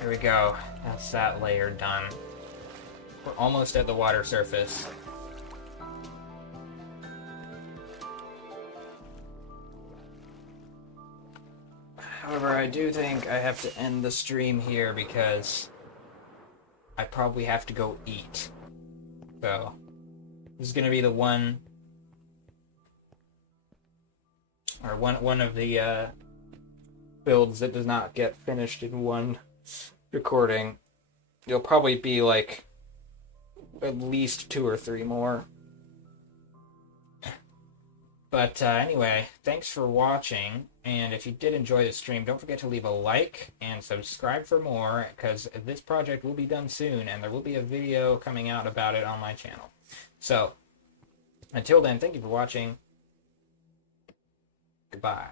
Here we go. That's that layer done. We're almost at the water surface. However, I do think I have to end the stream here because I probably have to go eat. So, this is going to be the one of the builds that does not get finished in one recording. There'll probably be like at least 2 or 3 more. But anyway, thanks for watching, and if you did enjoy the stream, don't forget to leave a like and subscribe for more, because this project will be done soon, and there will be a video coming out about it on my channel. So, until then, thank you for watching. Goodbye.